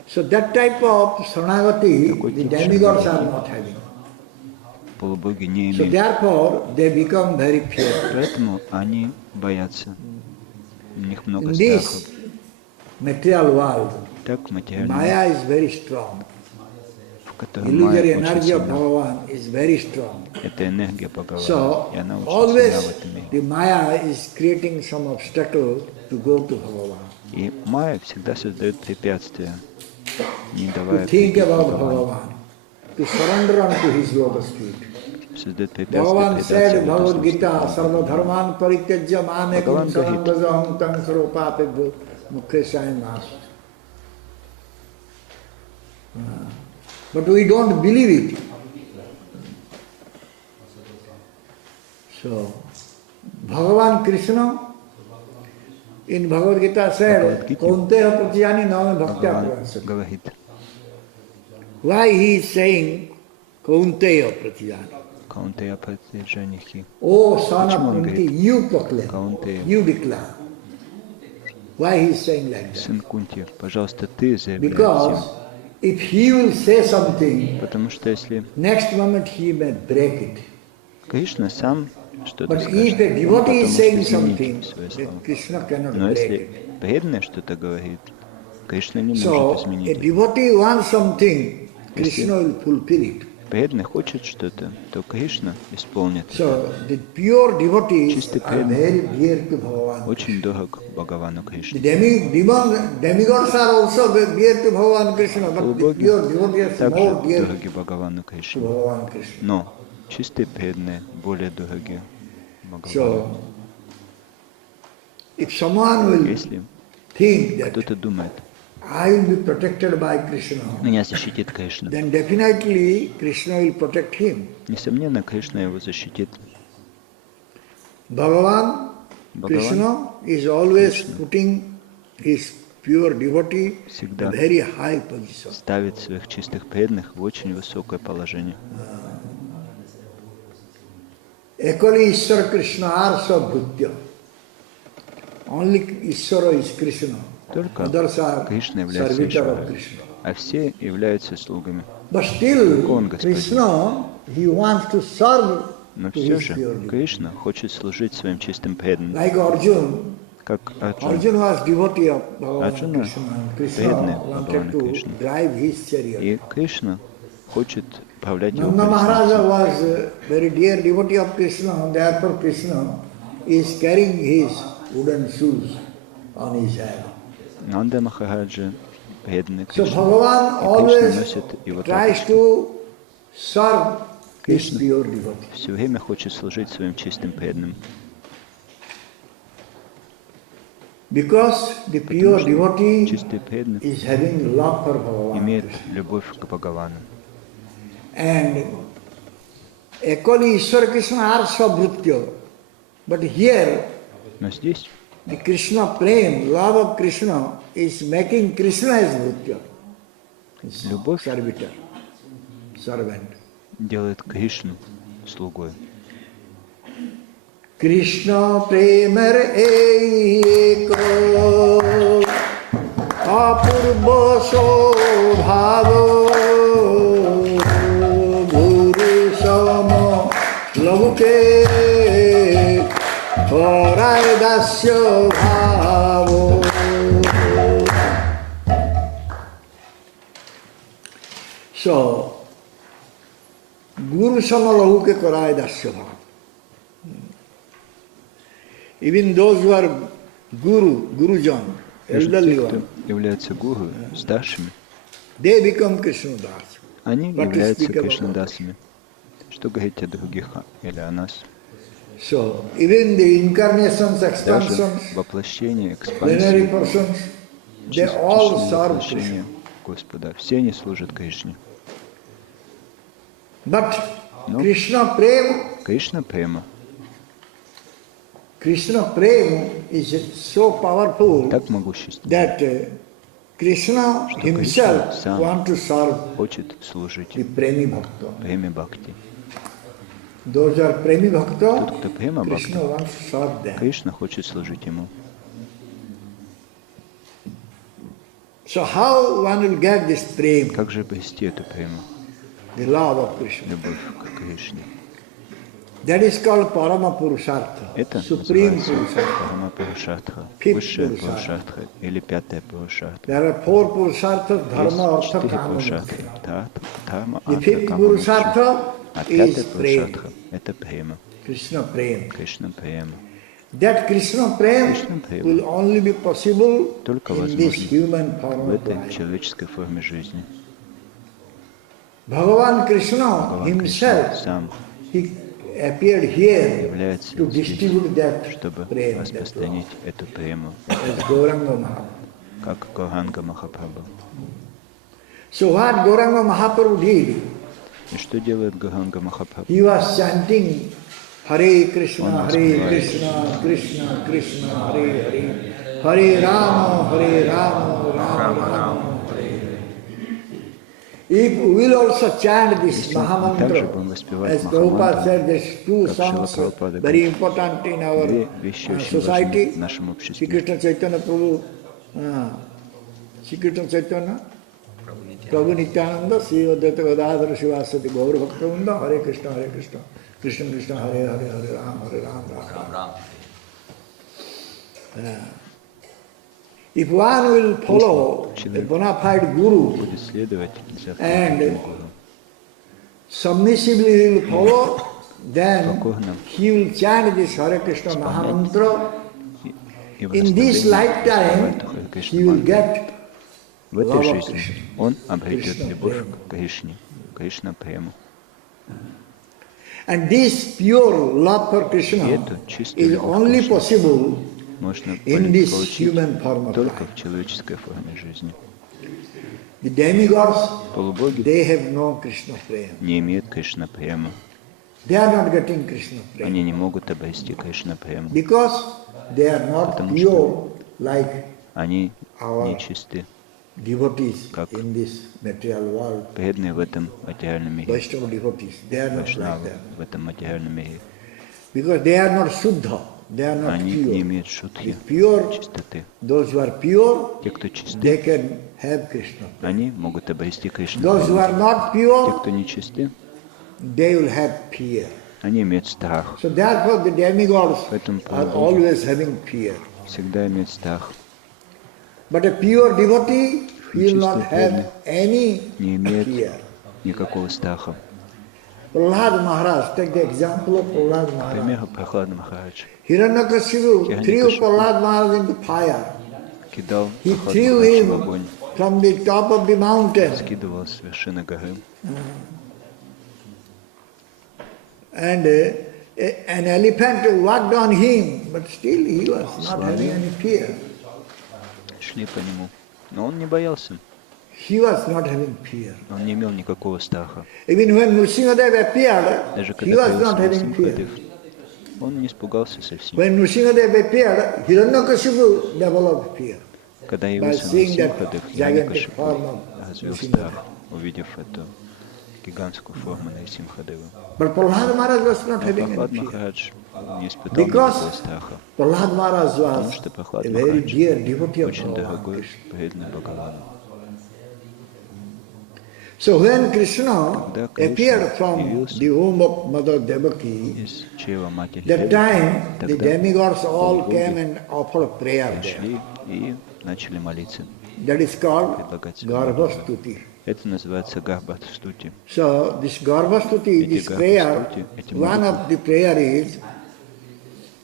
So that type of saranagati, Такой the тип demigods are шаранагати not having. полубоги не So имеют. therefore, they become very fearful. Поэтому они боятся. У них много In страхов. this material world, Так материальный мир, Maya is very strong. в котором Майя Illusory очень energy of сильна. Bhagavan is very strong. Это энергия Бхагавана, So, и она очень сильна always в этом мире. the Maya is creating some obstacle to go to Bhagavan. И Майя всегда создает препятствия, не To давая think прийти к about Бхагавану. Bhagavan, to surrender unto his lotus feet. Создает препятствия Bhagavan предаться said, его Bhagavad достоинству. Gita, sarva dharman parityajya mamekam Bhagavan saram говорит, bhajaham tang sarvapapebhyo mukhesayam nas. But we don't believe it. So, Bhagavan Krishna in Bhagavad Gita said, Kaunteya pratyani name bhaktya Бхагаван pransati. говорит, Why he is saying Kaunteya pratyani? Каунтея Пратиджанихи. Oh son Почему of он Kunti, говорит you proclaim, Каунтея? you declare. Why he is saying like that? Сын Кунти, пожалуйста, ты заявляй Because всем. if he will say something, Потому что если next moment he may break it. Кришна сам что-то But скажет, if a он devotee потом is может saying изменить something, свои then слова. Krishna cannot Но break если it. преданный что-то говорит, Кришна не может So, a изменить это. devotee wants something, Krishna will fulfill it. Преданный хочет что-то, то Кришна исполнит это. So, the pure devotees Чистый are very преданный dear to Bhagavan. очень дорог Бхагавану The Кришне. demigods are also dear to Bhagavan Krishna, but the Полубоги pure devotees are также more dear дороги Бхагавану to Кришне. Bhagavan Krishna. Но чистые преданные более дороги Бхагавану. So, if someone will Если think that кто-то думает, I will be protected by Krishna, меня защитит Кришна, then definitely Krishna will protect him. несомненно, Кришна его защитит. Bhagavan, Bhagavan, Krishna is always Krishna putting his pure devotee in всегда a very high position. ставит своих чистых преданных в очень высокое положение. Ekali Ishwara Krishna arsa bhutya. Only Ishwara is Krishna. Только Others are Кришна является servitor of Ишварой, Krishna. а все являются слугами. But still, Он Господин. Krishna, he wants to serve Но to все his же pure devotee. Кришна хочет служить своим чистым преданным, Like Arjuna, как Арджуна. Arjuna was devotee of Bhagavan Arjuna Krishna. And Krishna преданный wanted Бхагавану to Кришне. drive his chariot. И Кришна хочет управлять его Nanda Maharaja колесницей. was a very dear devotee of Krishna, therefore Krishna is carrying his wooden shoes on his head. Нанда Махараджа преданный So Кришне. Bhagavan И Кришна always носит его tries тапочки. to serve his Krishna pure devotee. все время хочет служить своим чистым преданным. Because the pure devotee Чистый преданный is having love for Bhagavan имеет Krishna. любовь к Бхагавану. And equally Ishwara Krishna are sabhritya. But here Но здесь the Krishna prem, love of Krishna is making Krishna as Bhritya. любовь Servitor, servant. делает Кришну слугой. Krishna premer eko apurva sobhavo guru sama lavuke horai dasya bhavo. So, guru sama lavuke horai dasya bhavo. Even those who are gurujan, elderly Те, кто one, являются гуру, старшими, they become Krishna das. они But to являются speak about Кришнадасами. Что говорить о других или о нас? So, even the incarnations, Даже expansions, воплощение, plenary экспансии, persons, they all частичные serve воплощения Krishna. Господа, все они служат Кришне. But No. Krishna Prema, Кришна Према is so powerful так могуществен, that Krishna что himself Кришна сам wants to serve хочет служить the Premi Bhakta. Преме Бхакти. Those who are Premi Bhakta, Тот, кто Према Krishna Бхакти, wants to serve them. Кришна хочет служить ему. So how one will get this prema, Как же обрести эту прему, the love of Krishna? любовь к Кришне? That is called Parama Purushartha, Это Supreme называется Purushartha. Парама Пурушартха, Fifth высшая Purushartha. Пурушартха или пятая Пурушартха. There are four Purusharthas, Dharma, Есть Artha, 4 Kama, Пурушартха. Moksha. Дхарма, The Артха, fifth Кама, Мокша. Purushartha А is пятая prema, Пурушартха – это према, Krishna prema. Кришна према. That Krishna prema Krishna prema will only be possible только in this возможно human form в of этой life. человеческой форме жизни. Bhagavan Krishna Бхагаван Кришна himself, сам he appeared here является to здесь, distribute that чтобы prema, распространить эту прему, as Gauranga Mahaprabhu. как Гауранга Махапрабху. So what Gauranga Mahaprabhu did, И что делает Гауранга Махапрабху? he was chanting Hare Krishna, Он Hare воспевает Krishna, Krishna Krishna, Hare Hare, Hare Rama, Rama Rama, Hare Hare. If we will also chant this Также Mahamantra, будем воспевать as Prabhupada Махамантру, said, there's two как Шрила songs Прабхупада very говорит. important in Две our вещи очень важны society. в нашем обществе. Chaitanya Chaitanya Prabhu, Chaitanya Chaitanya Prabhu Nityananda, Sri Advaita Gadadhara Sivasati Gaur Bhakta Hare Krishna, Krishna Krishna, Hare Hare, Hare Ram, Ram. If one will follow a bona fide guru Будет следовать за and авторитетом гуру. submissively he will follow, then Покорно. he will chant this Hare Krishna Mahamantra. И в In this наставлении lifetime, эту Харе Кришна he will мантру. get В этой love of жизни Krishna. он обретет Krishna любовь прему. к Кришне, Кришна прему. And this pure love for Krishna И эту чистую is любовь к only Кришне possible можно in this получить human form of только life. в человеческой форме жизни. The demigods, Полубоги they have no Krishna prema. не имеют Кришна прему. They are not getting Krishna Они prema не могут обрести Кришна прему. because they are not Потому pure like Они our нечисты, devotees Как in this material world. преданные в этом материальном мире, Vaishnava devotees, they are not like вайшнавы that. в этом материальном мире. Because they are not Shuddha, they are not Они не pure. имеют шутхи, The pure, чистоты. those who are pure, Те, кто чисты, they can have Krishna. они могут обрести Кришну. Those who are not Те, pure, кто не чисты, they will have fear. они имеют страх. So therefore the demigods Поэтому are полубоги always having fear. всегда имеют страх. But a pure devotee will not Чистый have any Не имеет fear. никакого страха. Prahlad Maharaj, take the example of Prahlad К Maharaj. примеру, Прохлад Махарадж Hiranyakashipu threw Hiranyakashipu Prahlad Maharaj into fire. кидал He Прохлад threw Махараджа в him огонь, from the top of the mountain. скидывал с вершины горы. And an elephant walked on him, but still he was not having any fear. Шли по нему. Но он не боялся, He was not having fear. он не имел никакого страха. Even when Nrsimhadev appeared, Даже he когда was not появился having fear. Нрсимхадев, он не испугался совсем. When Nrsimhadev appeared, Hiranyakashipu developed fear. Когда By явился seeing that Нрсимхадев, gigantic Хирanyакашипу form of развил Nrsimhadev. страх, увидев эту гигантскую форму Нарисимхадевы. But Prahlad Maharaj was not Но having Прохлад any fear. Махарадж не испытал Because никакого страха, Prahlad Maharaj потому was что Прохлад a very Махарадж dear devotee of очень Bhagavan дорогой, Krishna. преданный Бхагавану. So when Krishna Когда Кришна appeared from явился the womb of Mother Devaki, из чрева матери that Девы, time the тогда demigods all полубоги came and offered prayer there. пришли и начали молиться, That is called предлагать свои молитвы. Garbhastuti. Это называется Гарбхастути. So this Garbhastuti, Эти this prayer, Гарбхастути, эти one молитвы, of the prayer is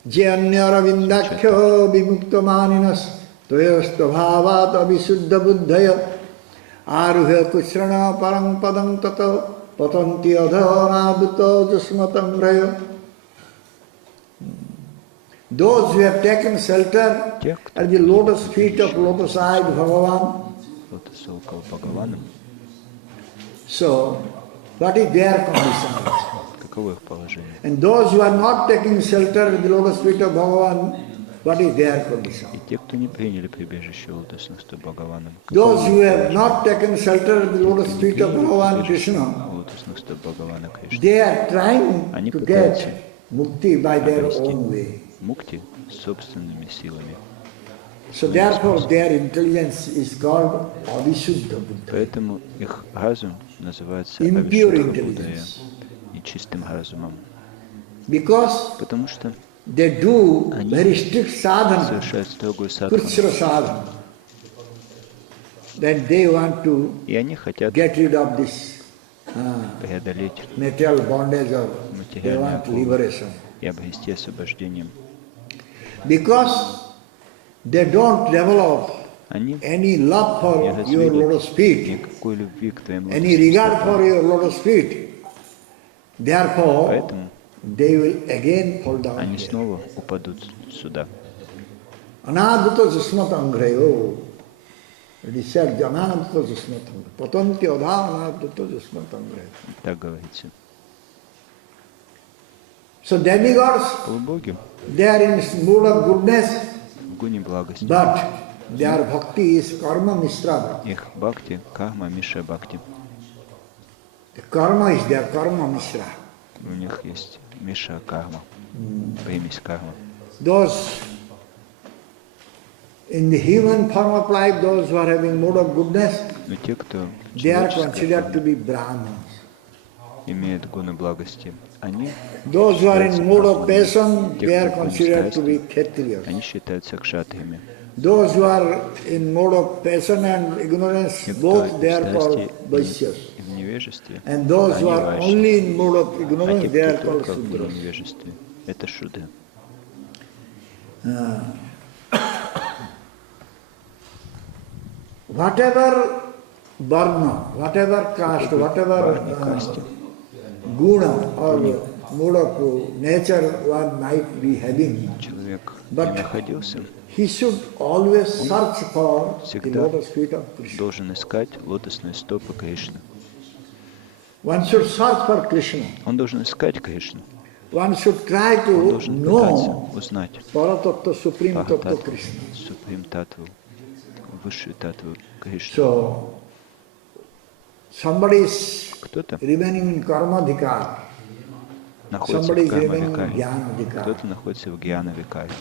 Janyaravindakhyo vimuktamaninas toyastabhavat abhisuddha buddhaya aruhya kusrana parang padam tata patanti adhanaduto jasmatam raya. Those who have taken shelter тех, кто at the lotus feet of lotus-eyed Bhagavan, лотоса около Бхагавана, so what is their condition? каково их положение? And those who are not taking shelter at the lotus feet of Bhagavan, what is their condition? И те, кто не приняли прибежище лотосных стоп Бхагавана, Those who have not taken shelter at the lotus feet of Bhagavan Krishna, лотосных стоп Бхагавана Кришны, they are trying они to пытаются get mukti by their обрести own way. мукти собственными силами. So therefore their intelligence is called Avisuddha Buddha, Поэтому их разум называется impure Авишудха Буддхая, intelligence. нечистым разумом. Because Потому что they do они very strict sadhana, совершают строгую садхану, Kursra sadhana. Then they want to и они хотят get rid of this преодолеть material bondage or they материальную want liberation. и обрести освобождением. Because they don't develop Они any love for не your развили lotus feet, никакой любви к твоим any лотосным regard for стопам. your lotus feet. Therefore, Поэтому they will again fall down они here. снова упадут сюда. Anadutta jasmatangrayo. It is said, Anadutta jasmatangrayo. Patanti adha anadutta jasmatangrayo. Так говорится. So demigods, Полубоги they are in mood of goodness, в гуне благости. but their bhakti is karma misra. Их бхакти, карма, миша бхакти. The karma is their karma misra. У них есть миша карма, примесь кармы. Those in the human form of life, those who are having mood of goodness, Но те, кто they are человеческой considered to форме be Brahmins. имеют гуны благости, они Those who are in считаются mood of брахманами. passion, Те, they are кто в гуне considered to be страсти, Kshatriyas. они считаются кшатриями. Those who are in mode of passion and ignorance, Те, кто both в they are called страсти Vaishyas. и в невежестве, And those who они are вайши. only in mode of А ignorance, те, they are кто called только в Sudras. невежестве, это шудры. Whatever varna, whatever caste, whatever Касте, guna or mode of nature one might be having, человек But не находился, he should always search for the всегда lotus feet of Krishna. должен искать лотосные стопы Кришны. One should search for Krishna. Он должен искать Кришну. One should try Он to должен пытаться know узнать Paratattva, Supreme Tattva Парататтву, Krishna. Суприм Таттву, высшую Таттву Кришны. So, somebody is Кто-то remaining in karma-dhikar, находится somebody в is remaining in карма-викаре, jnana-dhikar. кто-то находится в гьяна-викаре.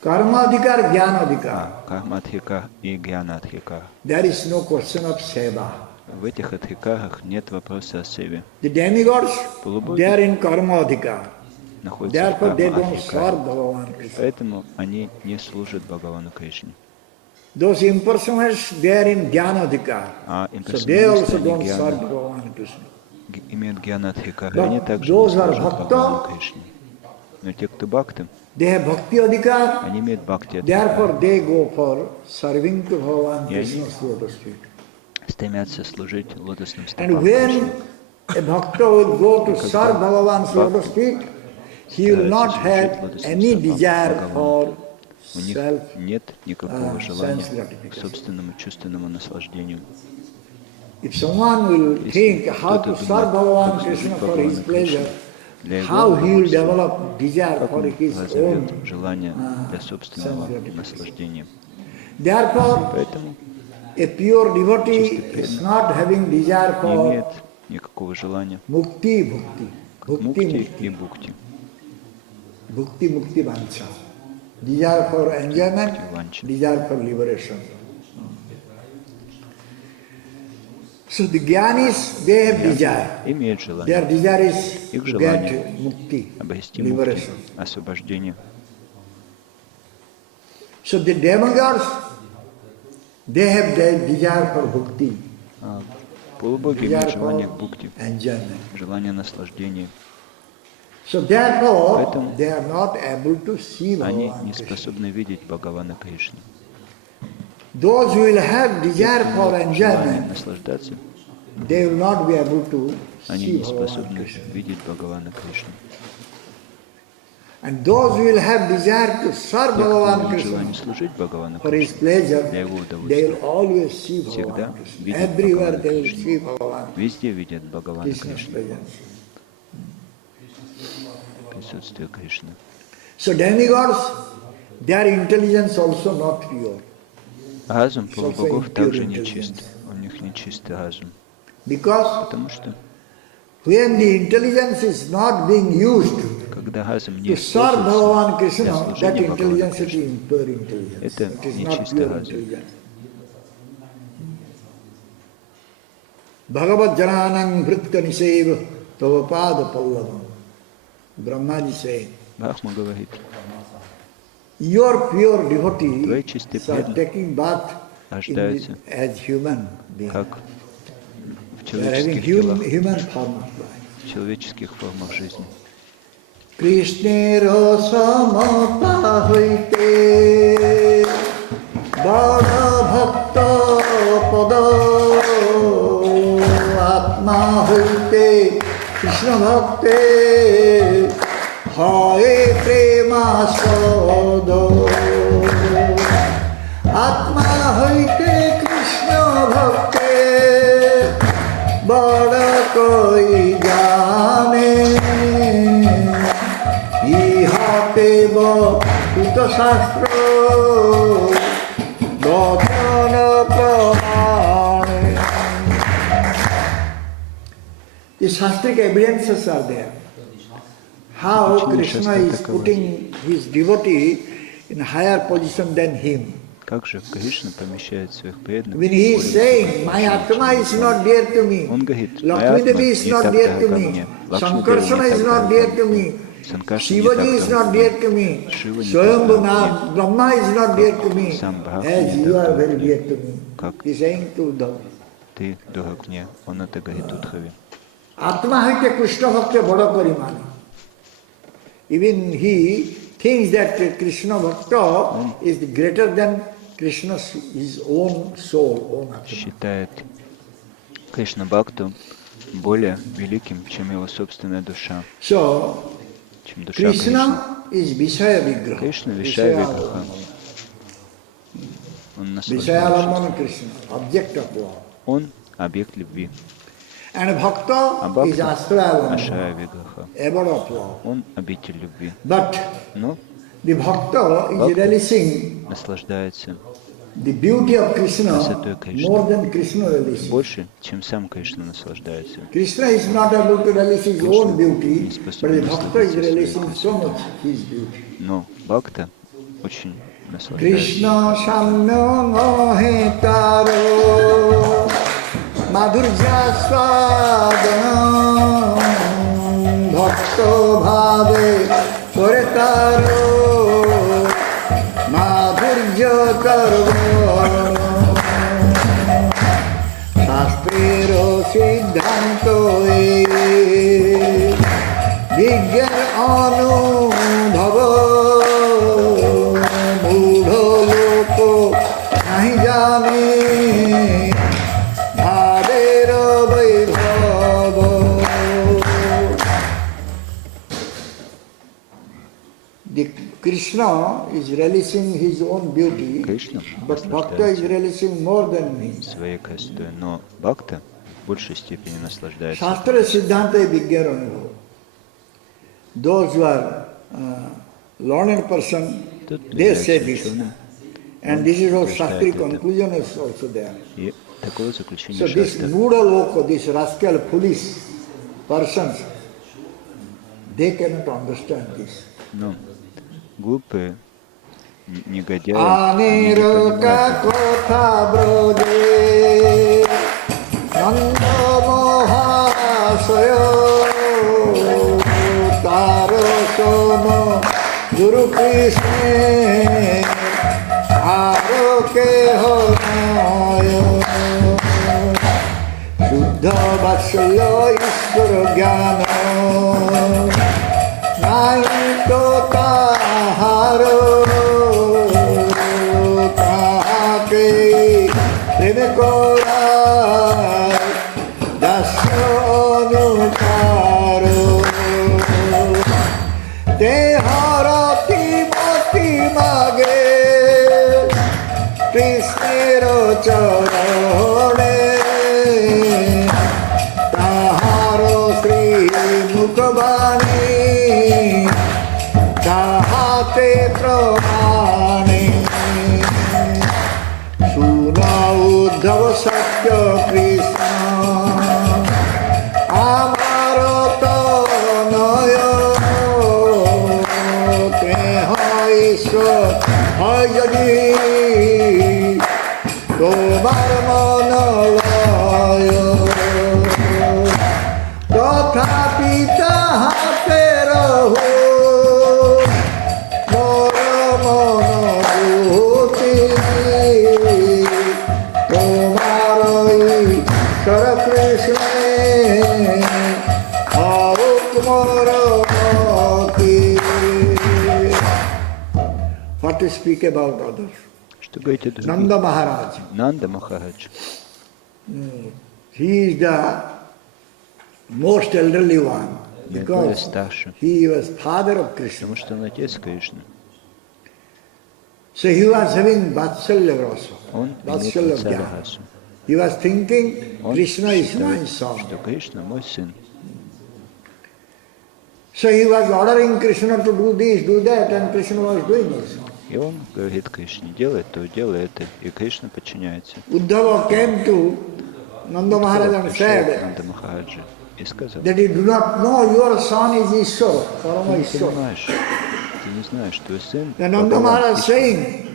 Karma-dhikar, jnana-dhikar. Карма-адхика и гьяна-адхика. There is no question of seva. В этих адхикарах нет вопроса о севе. The demigods, Полубоги they are in karma-dhikar. находятся в Therefore, they don't serve карма-адхикаре. Bhagavan Krishna. Поэтому они не служат Бхагавану Кришне. Those impersonalists, they are in jnana-dhikar. А So they also имперсоналисты, don't они serve Bhagavan Krishna. имеют гьяна-адхикары, But они также those не are служат bhakta. Бхагавану Кришне. Но те, кто бхакты, They have bhakti adhikar. они имеют бхакти Therefore, адхикары. they go for serving to Bhagavan Yeah. Krishna's lotus feet. Стремятся служить лотосным And стопам when Кришны. a bhakta will go to serve Bhagavan's lotus feet, he will not have any desire for У них self. нет никакого желания sense gratification. к собственному чувственному наслаждению. If someone will think Если how to кто-то serve думает, Bhagavan как Krishna служить for his Бхагавану pleasure, Кришне, для его how he will удовольствия, develop desire как for он his разовьет own. желание для собственного sense gratification. наслаждения. Therefore, Поэтому A pure devotee чистый is преданный not having desire не for имеет никакого желания mukti, bhukti. к Bhukti, мукти и mukti. бхукти. Bhukti, mukti, vancha. Desire for enjoyment, Bhukti, vancha. desire for liberation. So the Gyanis, they have desire. Имеют Their желание desire is Их to желание get mukti, обрести мукти, liberation. освобождение. So the demigods, they have their desire for bhukti, А полубоги desire имеют желание к for бхукти, enjoyment. желание наслаждения. So therefore, Поэтому they are not able to see Они Bhagavan не Krishna. способны видеть Бхагавана Кришну. Those who will have desire for Желание enjoyment, наслаждаться, they will not be able to они see не Bhagavan способны Krishna. видеть Бхагавана Кришну. And those who will have desire to serve Те, кто Bhagavan имеет Krishna желание служить Бхагавану for his Кришну, pleasure, для его they will удовольствия, always see всегда Bhagavan Krishna. видят Everywhere Бхагавана they will Кришну. see Bhagavan Везде видят Бхагавана Krishna's Кришну, presence. присутствие Кришны. So demigods, their intelligence also not pure. Разум also полубогов impure также intelligence. нечист. У них нечистый разум. Because Потому что, when the intelligence is not being used когда разум не to serve Bhagavan используется Krishna, для that служения Бхагавану intelligence is Кришне, impure intelligence. это It is not нечистый pure разум. intelligence. Bhagavad Jananang Vritka Niseva Tavapada Pallavam. Brahmaji saying, Брахма говорит, your pure твои devotees чистые are преданные taking birth рождаются as human beings. как в They are having человеческих телах, human form of life. в человеческих формах жизни. Krishnero samata hoite bada bhakta pada atma hoite Krishna bhakte hoye prema sada atma hoite Krishna bhakte bada koi jane Ihateva Uta Shastra Dhatana Pramane. The Shastric evidences are there. How Krishna is putting his devotee in higher position than him. Как же Кришна помещает своих преданных? When he is saying, my Atma is not dear to me, Он говорит, Lakshmi Devi is not dear to me, Sankarsana is not dear to me, Shivaji is not dear to me, Swayambhu Brahma is not dear to me, as you are very dear to me. He is saying to Uddhava. Ты дорог мне, он это говорит Удхаве. Atma haite Krishna bhakti bada parimani. Even he thinks that Krishna bhakta is greater than Krishna's his own soul, own Atma. Считает Кришна Бхакту более великим, чем его собственная душа, So, чем душа Кришны. Krishna is Vishaya Vigraha. Кришна Вишая Виграха. Он наслаждается. Vishaya Krishna, object of love. Он объект любви. And Bhakta А is Бхакта Ashraya Ашая Виграха. abode of love. Он обитель любви. But Но the Bhakta is Bhakta relishing наслаждается the beauty of Krishna красотой Кришны more than Krishna relishes. больше, чем сам Кришна наслаждается. Krishna is not able to relish his own beauty, не but способен the Bhakta is насладиться своей relishing so much his beauty. Но Бхакта очень наслаждается. Krishna Samyo Mohe Taro Madhurya Swadana Bhakto Bhave Kore Taro Madhurya Karva Shastrero Siddhanto Vigyan Anubhava Krishna is relishing his own beauty, Кришна but Bhakta is наслаждается relishing more than me. своей красотой, но Бхакта в большей степени наслаждается. Shastra Siddhanta Vigyaranubhava. Those who are learned person, Тут they say являются this. ученым, And this is how Shastri conclusion is also there. И такое заключение So this шастр. Mudaloko, this rascal foolish persons, they cannot understand this. Ну, глупые негодяи, они не Aniroka понимают. kotha broje Nanda Mahasaya Taro sono Guru Krishna Aroke honayo Shuddha Vatsalya Ishvara Gyana Naito Taharo Tahake Preme Korai Dasya Anukaro Te harati mati mage Krishnero charane Taharo Sri Mukhabani Tahate pramane Suna Uddhava Satya Krishna Amaro Tanayo Ishwar Hayadi Tomar Manalayo Tathapi Tahate Raho Mora Manabhuti Tomar Ishwar Krishna Arukumara What to speak about others? Что говорить о Nanda других? Maharaj. Нанда Махарадж. He is the most elderly one Наиболее because старший, he was father of Krishna. потому что он отец Кришны. So he was having Vatsalya also. Он имеет Vatsalya Ватсалия Jnana. расу. He was thinking Он Krishna is my считает, son. что Кришна мой сын. So he was ordering Krishna to do this, do that, and Krishna was doing it. И он говорит Кришне, делай то, делай это, и Кришна подчиняется. Uddhava came to Nanda Maharaj and Пришел к said Нанда Махараджи и сказал, that you do not know your son is Ishwar, ты Parama не Ishwar. понимаешь, ты не знаешь, твой сын Then Nanda Бхагаван Maharaj Кришна. saying,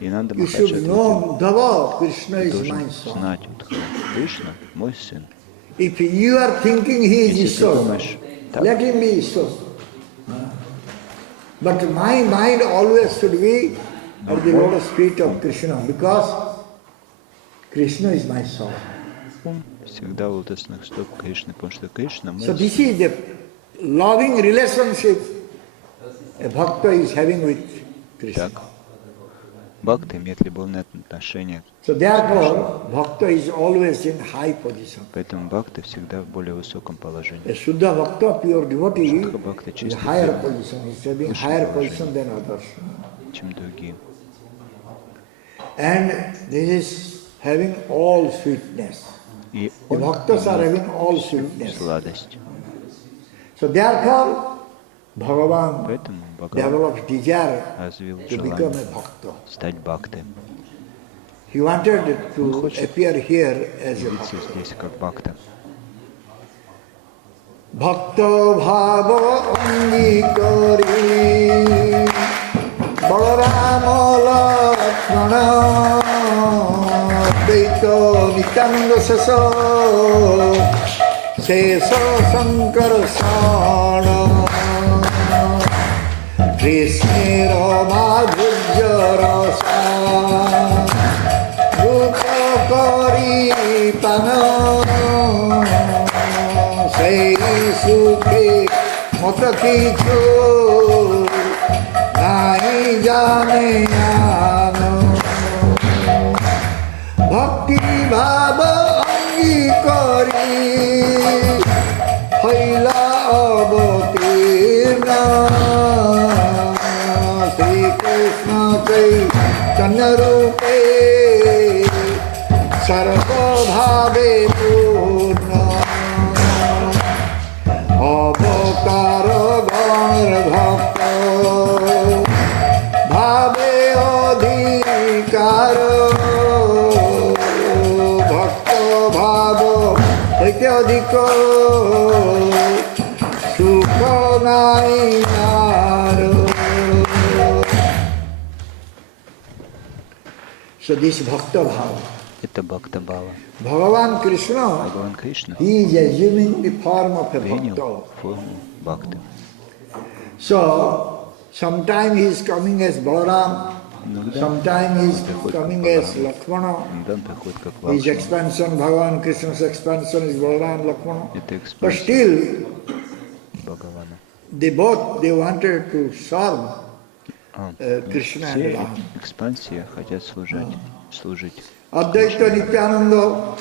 И Нанда you Махарадж should ответил, know Uddhava, Krishna ты is my должен son. знать, Удхава, Кришна мой сын. If you are thinking he is Если ты Ishwar, думаешь так, let him be Ishwar. But my mind always should be at the lotus feet of Krishna because Krishna is my soul. ум всегда у лотосных стоп Кришны, потому что Кришна мой So this сын. is the loving relationship a bhakta is having with Krishna. Так, Бхакта имеет любовное отношение. So therefore, bhakta is always in high position. Поэтому Бхакта всегда в более высоком положении. A Shuddha Bhakta, pure devotee, Шудха Бхакта is чистый higher преданный, position, is having Высшее higher положение. position than others. чем другие. And this is having all sweetness. И The он bhaktas are имеет having all всю sweetness. сладость. So therefore, Bhagavan Поэтому Бхагаван develops desire развил to become a желание bhakta. стать Бхактой, He wanted Он to хочет appear here as a явиться bhakta. здесь как Бхакта. Bhakta bhava angikari Balarama lakshmana Daito nityananda sasa Sesa sankara sana Krishnera madhurya rasa Rupa kari pana Sei sukhe mata kichu nahi jane ano Bhakti bhava angikari haila avatirna Sri Krishna Chaitanya Rupe sarva bhave purna অবতার গণের ভক্ত ভাবে অধীন sukha nai naro. So this bhakta bhava. Это бхакта-бхава. Bhagavan Krishna, Бхагаван Кришна he is assuming the form of a принял bhakta. форму бхакты. So, sometime he is coming as Balaram, sometime he is coming as Lakshmana. Иногда он приходит как His Лакшмана. expansion, Bhagavan Krishna's expansion is Balaram, Lakshmana. Это But экспансия still, Бхагавана. they wanted to serve Krishna and Все Ram. экспансии хотят служить. Advaita Nityananda,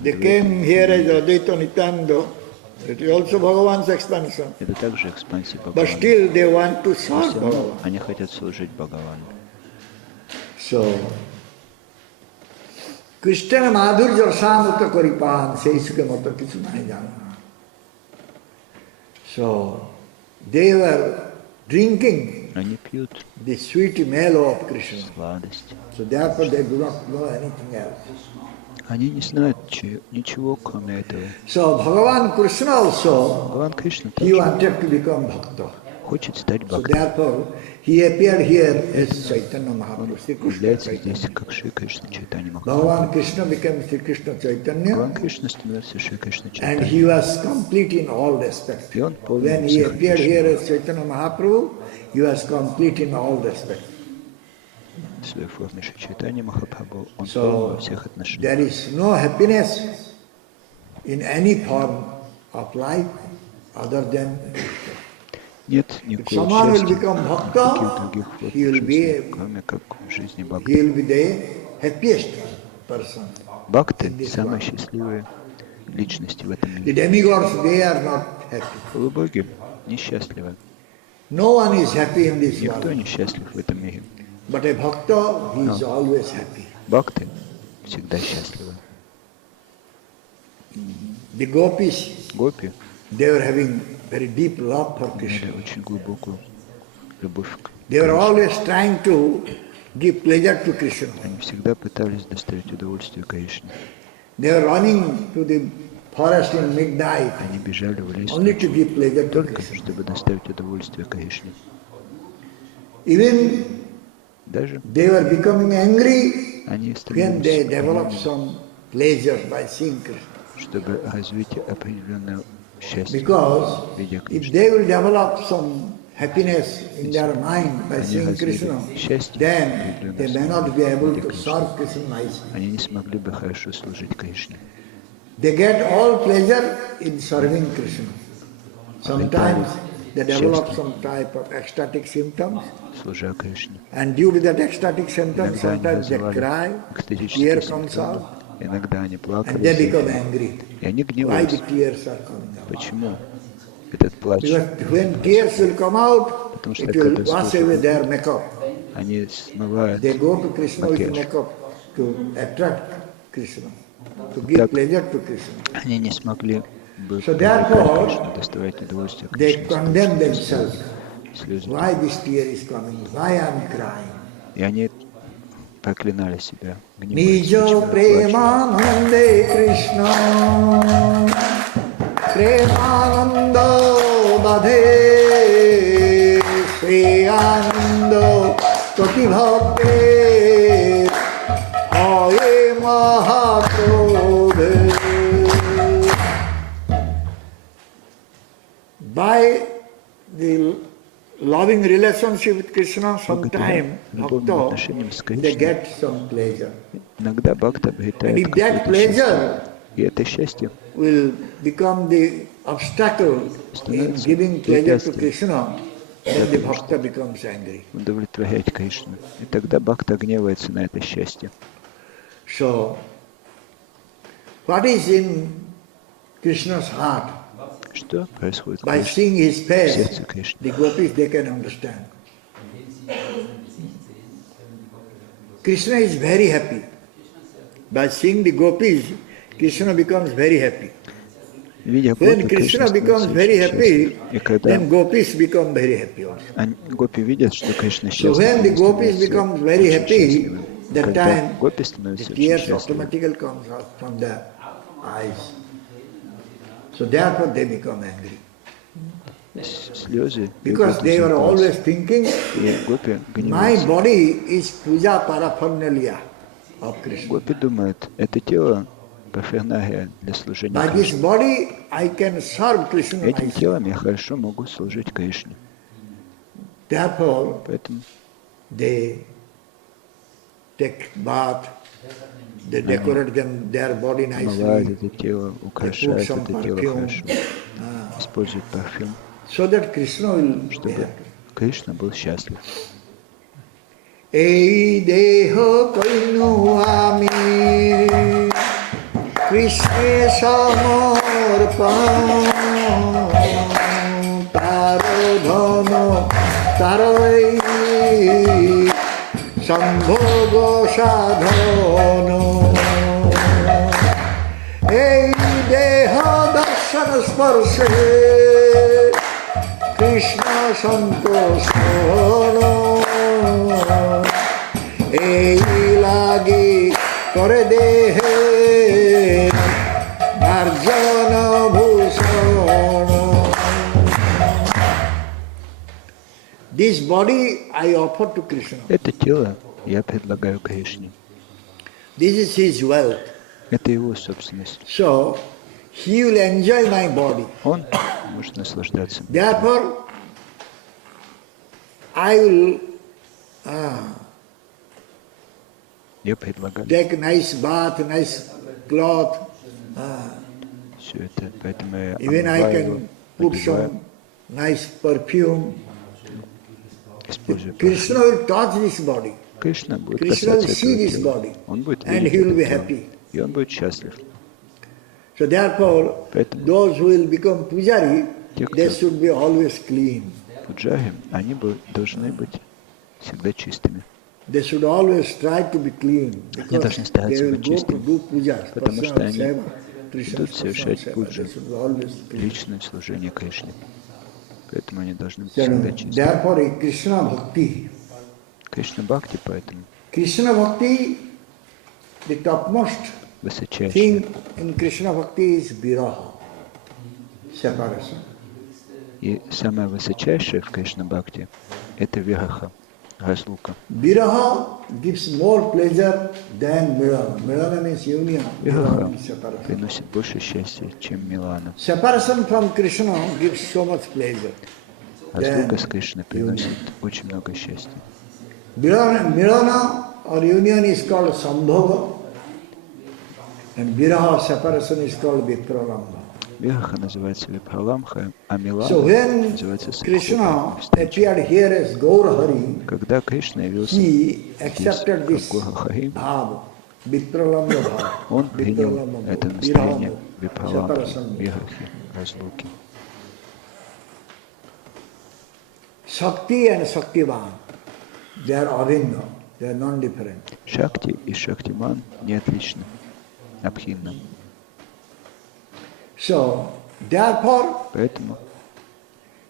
they came here as Advaita Nityananda. It is also Bhagavan's expansion. Это также экспансия But Бхагавана. still they want to Но serve все равно Bhagavan. они хотят служить Бхагавану. So, Krishna Madhurya Samutta Koripan, Seisuke Mata Kichu Nai Jana. So, they were drinking Они пьют the sweet mellow of Krishna. сладость. So therefore they do not know anything else. Они не знают ничего, кроме этого. So Bhagavan Krishna also, Бхагаван Кришна he также wanted to become bhakta. хочет стать So бхактой. therefore he appeared here as Chaitanya Mahaprabhu, Sri Krishna Является Chaitanya. здесь как Шри Кришна Чайтанья Махапрабху. Bhagavan Krishna became Sri Krishna Chaitanya Бхагаван Кришна становится Шри Кришна and Чайтаньей. he was complete in all respects. И он полный When во he всех appeared here отношениях. as Chaitanya Mahaprabhu, he was complete in all respects. В своей форме Шри Чайтанья Махапрабху он полный So во всех отношениях. there is no happiness in any form of life other than Нет if никакого someone will счастья become в bhakta, никаких других формах he will be жизни, кроме как в жизни he Бхакты. will be the happiest person. Бхакты in this самые world. счастливые личности в этом The мире. demigods, they are not happy. Полубоги несчастливы. No one is happy in this Никто world. не счастлив в этом мире. But a bhakta, he is always happy. Бхакты всегда счастливы. The gopis, Гопи they were having very deep love for имели Krishna. очень глубокую любовь к They were Кришне. always trying to give pleasure to Krishna. Они всегда пытались доставить удовольствие Кришне. They were running to the forest in midnight Они бежали в лес only to give pleasure to только, Krishna. чтобы доставить удовольствие Кришне. Even Даже they were becoming angry они when they становились developed гневными, some pleasure by seeing Krishna. чтобы развить определенное счастье Because в виде if Кришны. they will develop some happiness in their mind by Они seeing развили Krishna, счастье then they may not be able в виде to Кришны. serve Krishna nicely. Они не смогли бы хорошо служить Кришне. They get all pleasure in serving Krishna. Sometimes they develop some type of ecstatic symptoms, Служа Кришне. and due to that ecstatic symptoms, Иногда они sometimes they развивали cry, экстатические tear comes симптомы, out, иногда они плакали, and they become angry. и они Why гневались. the tears are coming out? Почему этот плач? Because when tears will come out, Потому что it will когда wash слезы away their makeup. Они смывают They go to Krishna with макияж. makeup to attract Krishna, to give Так. pleasure to Krishna. Они не смогли бы So therefore, Кришну доставать удовольствие They Кришне. condemn themselves. Слезы. Why this tear is coming? Why I am crying? И они проклинали себя, гневались. Nijo Почему я плачу? premanande Krishna premanando badhe Sri Anando Koti Bhakti Aye Mahaprabhu. By the loving relationship with Krishna, sometime любовным bhakta, отношениям с they Кришной get some pleasure. иногда бхакта And обретает if that какое-то счастье. pleasure И это счастье will become the obstacle in giving pleasure to Krishna, then the bhakta becomes angry. удовлетворять Кришну. И тогда бхакта гневается на это счастье. So, what is in Krishna's heart? Что происходит в By Кришне? seeing his В face, сердце Кришны. the gopis, they can understand. Krishna is very happy. By seeing the gopis, Krishna becomes very happy. Видя When гопи, Krishna Кришна becomes становится very очень happy, счастлив. И когда then gopis become very happy also. гопи видят, что Кришна So счастлив, when the они gopis становятся become very очень happy, счастливы. that Когда time гопи the становятся очень tears счастливы, automatically comes out from their eyes. So therefore they become angry. слезы, Because they were always thinking, и гопи my гневаются. body is puja paraphernalia of Krishna. Гопи думают, это тело парфернария для служения By this Кришне. body I can serve Krishna Этим nicely. телом я хорошо могу служить Кришне. Therefore, Поэтому they take bath, they decorate their body омывают nicely, это тело, украшают some это тело perfume. хорошо, используют парфюм, so that Krishna will be чтобы happy. Кришна был счастлив. Ei deho koinu ami Krishna samarpan taro dhano tarai sambhogo sadhano ei deho darsana sparshe Krishna santoshano ei lagi kore dehe marjana bhusana. This body I offer to Krishna. Это тело я предлагаю Кришне. This is his wealth. Это его собственность. So he will enjoy my body. Он может наслаждаться. Therefore, I will Я предлагаю take nice bath, nice cloth. все это, поэтому я Even I омываю его, can put одеваю, some nice perfume. использую Krishna парфюм. will touch this body. Кришна будет Krishna will касаться see этого this тела. body. Он будет And видеть he will это be тело. happy. И он будет счастлив. So therefore, Поэтому those who will become pujari, те, they кто should be always clean. пуджари, они должны быть всегда чистыми. They should always try to be clean Они because должны they стараться will быть go to чистыми, do puja, потому что personal они seva, Krishna's идут personal совершать seva. пуджу, They should be always clean. личное служение Кришне. Поэтому они должны быть So, всегда чистыми. therefore, in Krishna Bhakti, Кришна Бхакти, поэтому Krishna Bhakti, the topmost высочайшее. thing in Krishna Bhakti is viraha, separation. И самое высочайшее в Кришна Бхакти – это вираха, разлука. Viraha gives more pleasure than milana. Milana means union. Viraha Вираха means separation. приносит больше счастья, чем Милана. Separation from Krishna gives so much pleasure. Разлука с Кришной приносит очень много счастья. Milana or union is called sambhoga, and viraha separation is called vipralambha. Вираха называется Випраламха, а So Милана when называется Krishna Самбхога. appeared here as Gaur Hari, Когда Кришна явился he здесь accepted как this Гора Хари, bhava, vipralambha bhava. он принял это настроение Випраламхи, separation. Вирахи, разлуки. Shakti and Shaktivan, they are avinna, they are non-different. Шакти и Шактиман не отличны, абхинна. So, therefore, Поэтому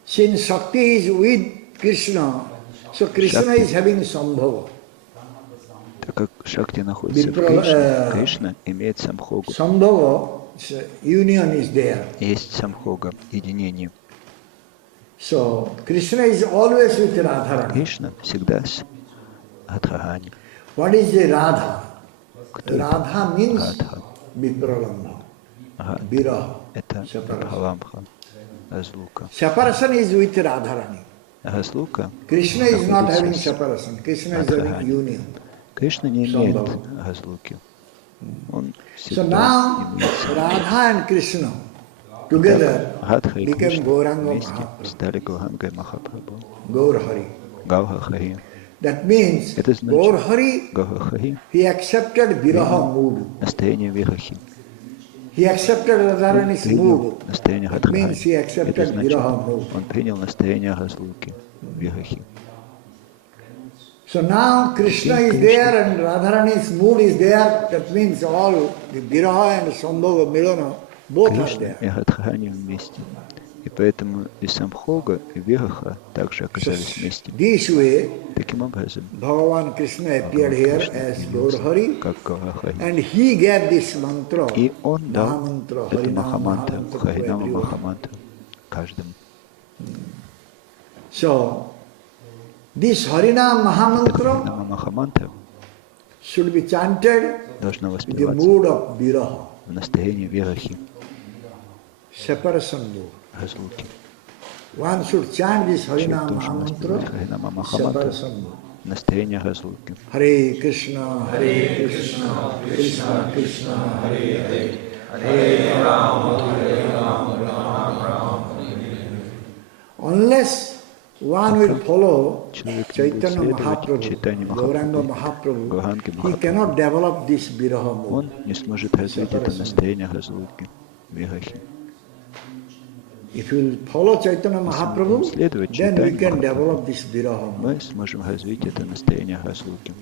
since Shakti is with Krishna, so Krishna Shakti. is having sambhava. так как Шакти находится в Випра- Кришне, Кришна имеет самхогу. Sambhava, so union is there. Есть самхога, единение. So, Krishna is always with Radharani. Кришна всегда с Радхарани. What is the Radha? Кто это? Radha means Радха. vipralambha, Ага, viraha, это separation. Бхаламха, разлука. Separation is with Radharani. Разлука. Krishna is not находится having с separation. Krishna is having Радхарани. union. Кришна не имеет Самбхава. разлуки. Он So всегда now, имеет Radha and Krishna together Радха и became Кришна Gauranga вместе Mahaprabhu, стали Гурангой Махапрабху. Gaur Hari. Гауха Хари. That means Это значит, Gaur Hari, Гауха Хари he accepted viraha mood. настроение Вирахи. He accepted Он Radharani's принял mood. настроение That means he Радхарани. Это accepted значит, viraha mood. он принял настроение разлуки Вирахи. So now Krishna is there and Radharani's mood is there. That means all the viraha and sambhava milana, both are Кришна there. и Радхарани вместе. И поэтому и Самбхога, и Вираха также оказались вместе. This way, Таким образом, Bhagavan Krishna appeared here as Gaur Hari, как Гауха Хари. and he gave this mantra, И он дал Mahamantра, это Harinam Махамантра, Mahamantра to Харинама everyone. Махамантра каждому. So, this Harinam Mahamantra Махамантра should be chanted должна in the воспеваться mood of viraha, в настроении вирахи, separation mood. разлуки. One should chant this Человек Harinam должен воспевать Mahamantra Харинама in Махамантру separation mood. в настроении разлуки. Hare Krishna, Krishna Krishna, Hare Hare, Hare Rama, Rama Rama. Unless one will follow Chaitanya Mahaprabhu, Gauranga Mahaprabhu, he cannot develop this viraha mood. Он не сможет развить это настроение разлуки, вирахи. If you will follow Chaitanya Mahaprabhu, then we can develop this viraha mood. Мы сможем развить это настроение разлуки,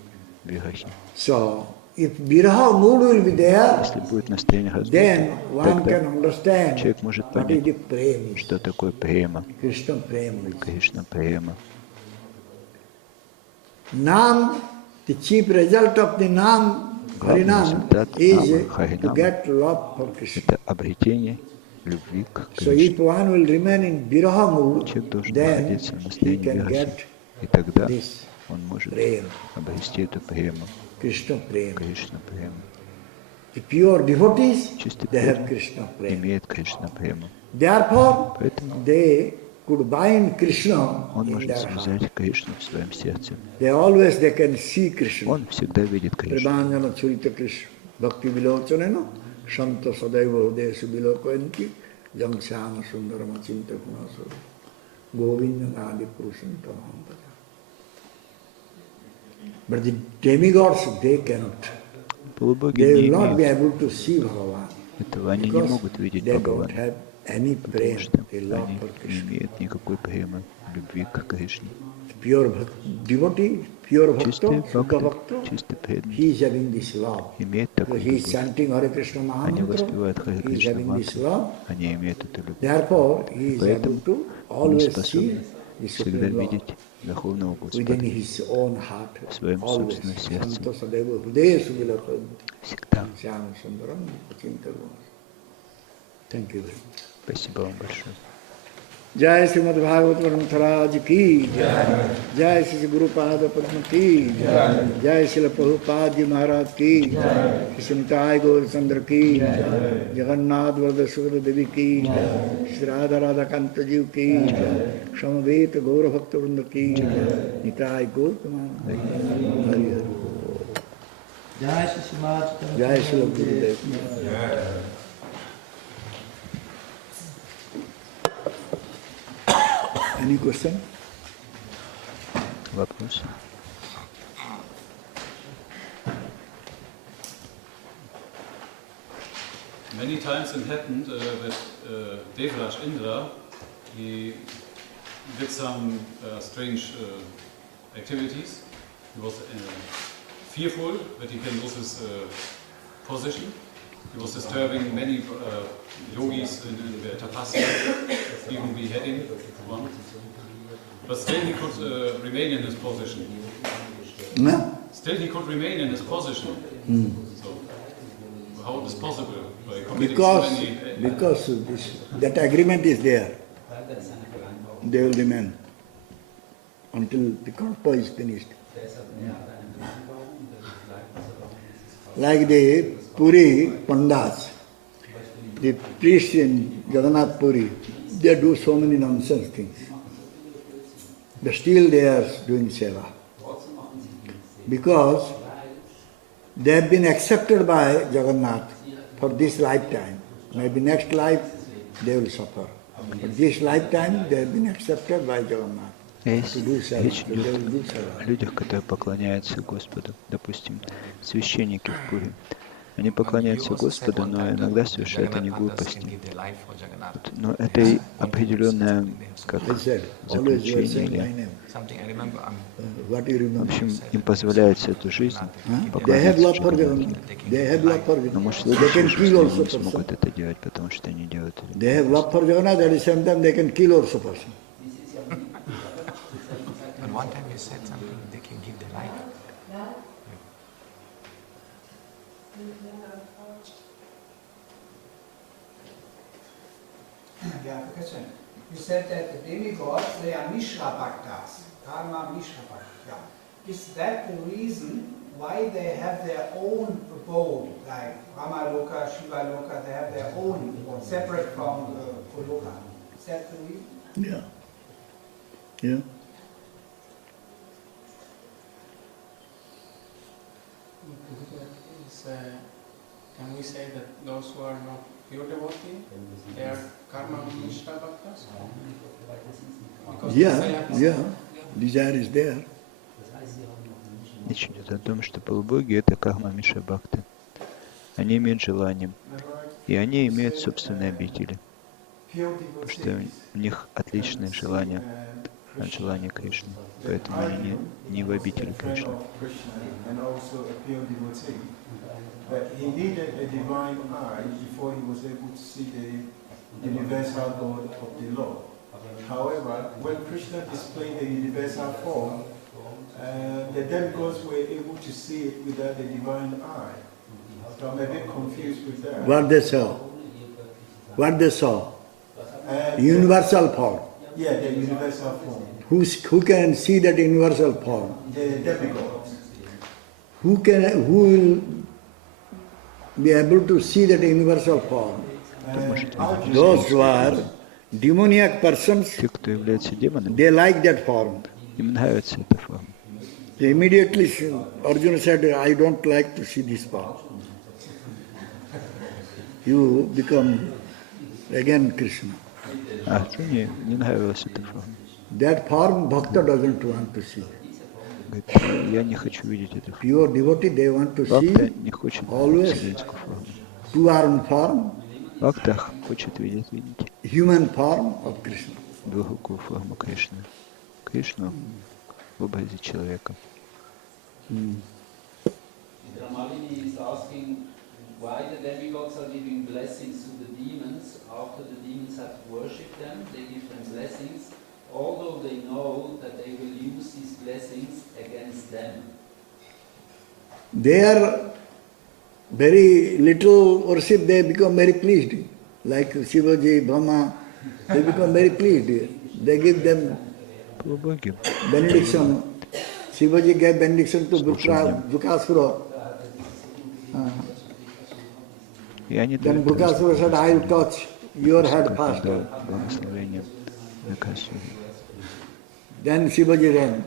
вирахи. So, if viraha mood will be there, Если будет настроение разлуки, then one can тогда understand человек может what is the понять, prema, что такое према, Krishna prema. Кришна према. Nam, the chief result of the Nam, Harinam, is to get love for Krishna. Это обретение любви к So if Кришне. one will remain in viraha mood, Человек должен then находиться в he настроении can вирахи, get и тогда this он может prema, обрести эту прему, Krishna prema. Кришна прему. The pure devotees, Чистый they have преданный Krishna prema. имеет Кришна прему. Therefore, Поэтому they could bind Krishna он in может their heart. связать Кришну в своем сердце. They can see Krishna. Он всегда видит Кришну. Prabhanjana Churita Krishna Bhakti Vilochanena Santa Sadaiva Hudesu Vilokanti Jam Syama Sundarama Chinta Punasu Govinda Nadi Purushantam Hampaja. But the demigods, they cannot. Полубоги They не will not be имеют able to see Bhagavan этого, они не because могут видеть they don't Бхагавана, have any потому prema, что they love они for не Krishna. имеют никакой премы, любви к Кришне. Pure devotee, pure Чистый bhakta, Shuddha бхакти, bhakta, чистый преданный he is having this love. имеет So такую he is любовь. chanting Hare Krishna Они Mahamantra, воспевают Харе he is Кришна having this мантру, love. они имеют эту любовь. Therefore, he is able Поэтому to он always способен see the всегда Supreme Lord видеть Верховного within Господа his own heart, в своем always. собственном сердце. Santa Sadaiva Hudesu Vilakanti Всегда. Syama Sundaram Chintagunam. Thank you very much. Спасибо вам большое. जय श्रीमद् भागवत ग्रंथराज की जय श्री गुरुपाद पद्म की जय श्री प्रभुपाद जी महाराज की श्री निताय गौर चंद्र की जगन्नाथ वरद सुगत देवी की श्री राधा राधा कांत जीव की समवेत गौर भक्त वृंद की निताय गौर हरि हरि जय Shri Gurudev. Any question? Вопрос? Many times it happened that Devraj Indra, he did some strange activities. He was fearful that he can lose his position. He was disturbing many yogis in the tapasya, even beheading one. But still he could remain in his position. No? Still he could remain in his position. So how it is possible? By committing Because so many, that agreement is there. They will remain until the kalpa is finished. Like the Puri Pandas, the priests in Jagannath Puri, they do so many nonsense things. But still they are doing seva. Because they have been accepted by Jagannath for this lifetime. Maybe next life they will suffer. But this lifetime they have been accepted by Jagannath. Речь идет о людях, которые поклоняются Господу. Допустим, священники в Пури. Они поклоняются Господу, но иногда совершают они глупости. Но это и определенное как заключение. Или, в общем, им позволяется эту жизнь поклоняться Джаганнатхе. Но может лучше, что они не смогут это делать, потому что они делают это. One time you said something, they can give their life. Yeah, question. You said that the demigods, they are Mishra Bhaktas, Karma Mishra Bhaktas. Is that the reason why they have their own abode, like Rama Loka, Shiva Loka, they have their own, separate from Goloka? Is that the reason? Yeah. Yeah. Can we say that those who are not pure devotees, they are karma mishra bhaktas? Yeah. Desire is there. Речь идет о том, что полубоги — это карма миша бхакты. Они имеют желание, и они имеют собственные обители, потому что у них отличное желание от желания Кришны, поэтому они не в обители Кришны. But he needed a divine eye before he was able to see the universal God of the Lord. However, when Krishna displayed the universal form, the demigods were able to see it without the divine eye. So I'm a bit confused with that. What they saw? Universal form. Yeah, the universal form. Who can see that universal form? The demigods. Who will be able to see that universal form? Those who are demoniac persons, Те, кто является демоном, they like that form. им нравится эта форма. So immediately Arjuna said, I don't like to see this form. You become again Krishna. Арджуне не нравилась эта форма. That form Bhakta doesn't want to see. Говорит, я не хочу видеть эту форму. Pure devotee, they want to Бхакта see не хочет always вселенскую форму. two-armed form, Бхакта хочет видеть human form of Krishna. двурукую форму Кришны. Кришну в образе человека. Ramalini is asking why the demigods are giving blessings to the demons after the demons have worshipped them. They give them blessings, although they know that they will use these blessings against them. They are very little worship, they become very pleased. Like Shivaji, Brahma, they become very pleased. They give them benediction. Shivaji gave benediction to Bhukasura. Then Bhukasura said, I will touch your head first. Then Shivaji ran.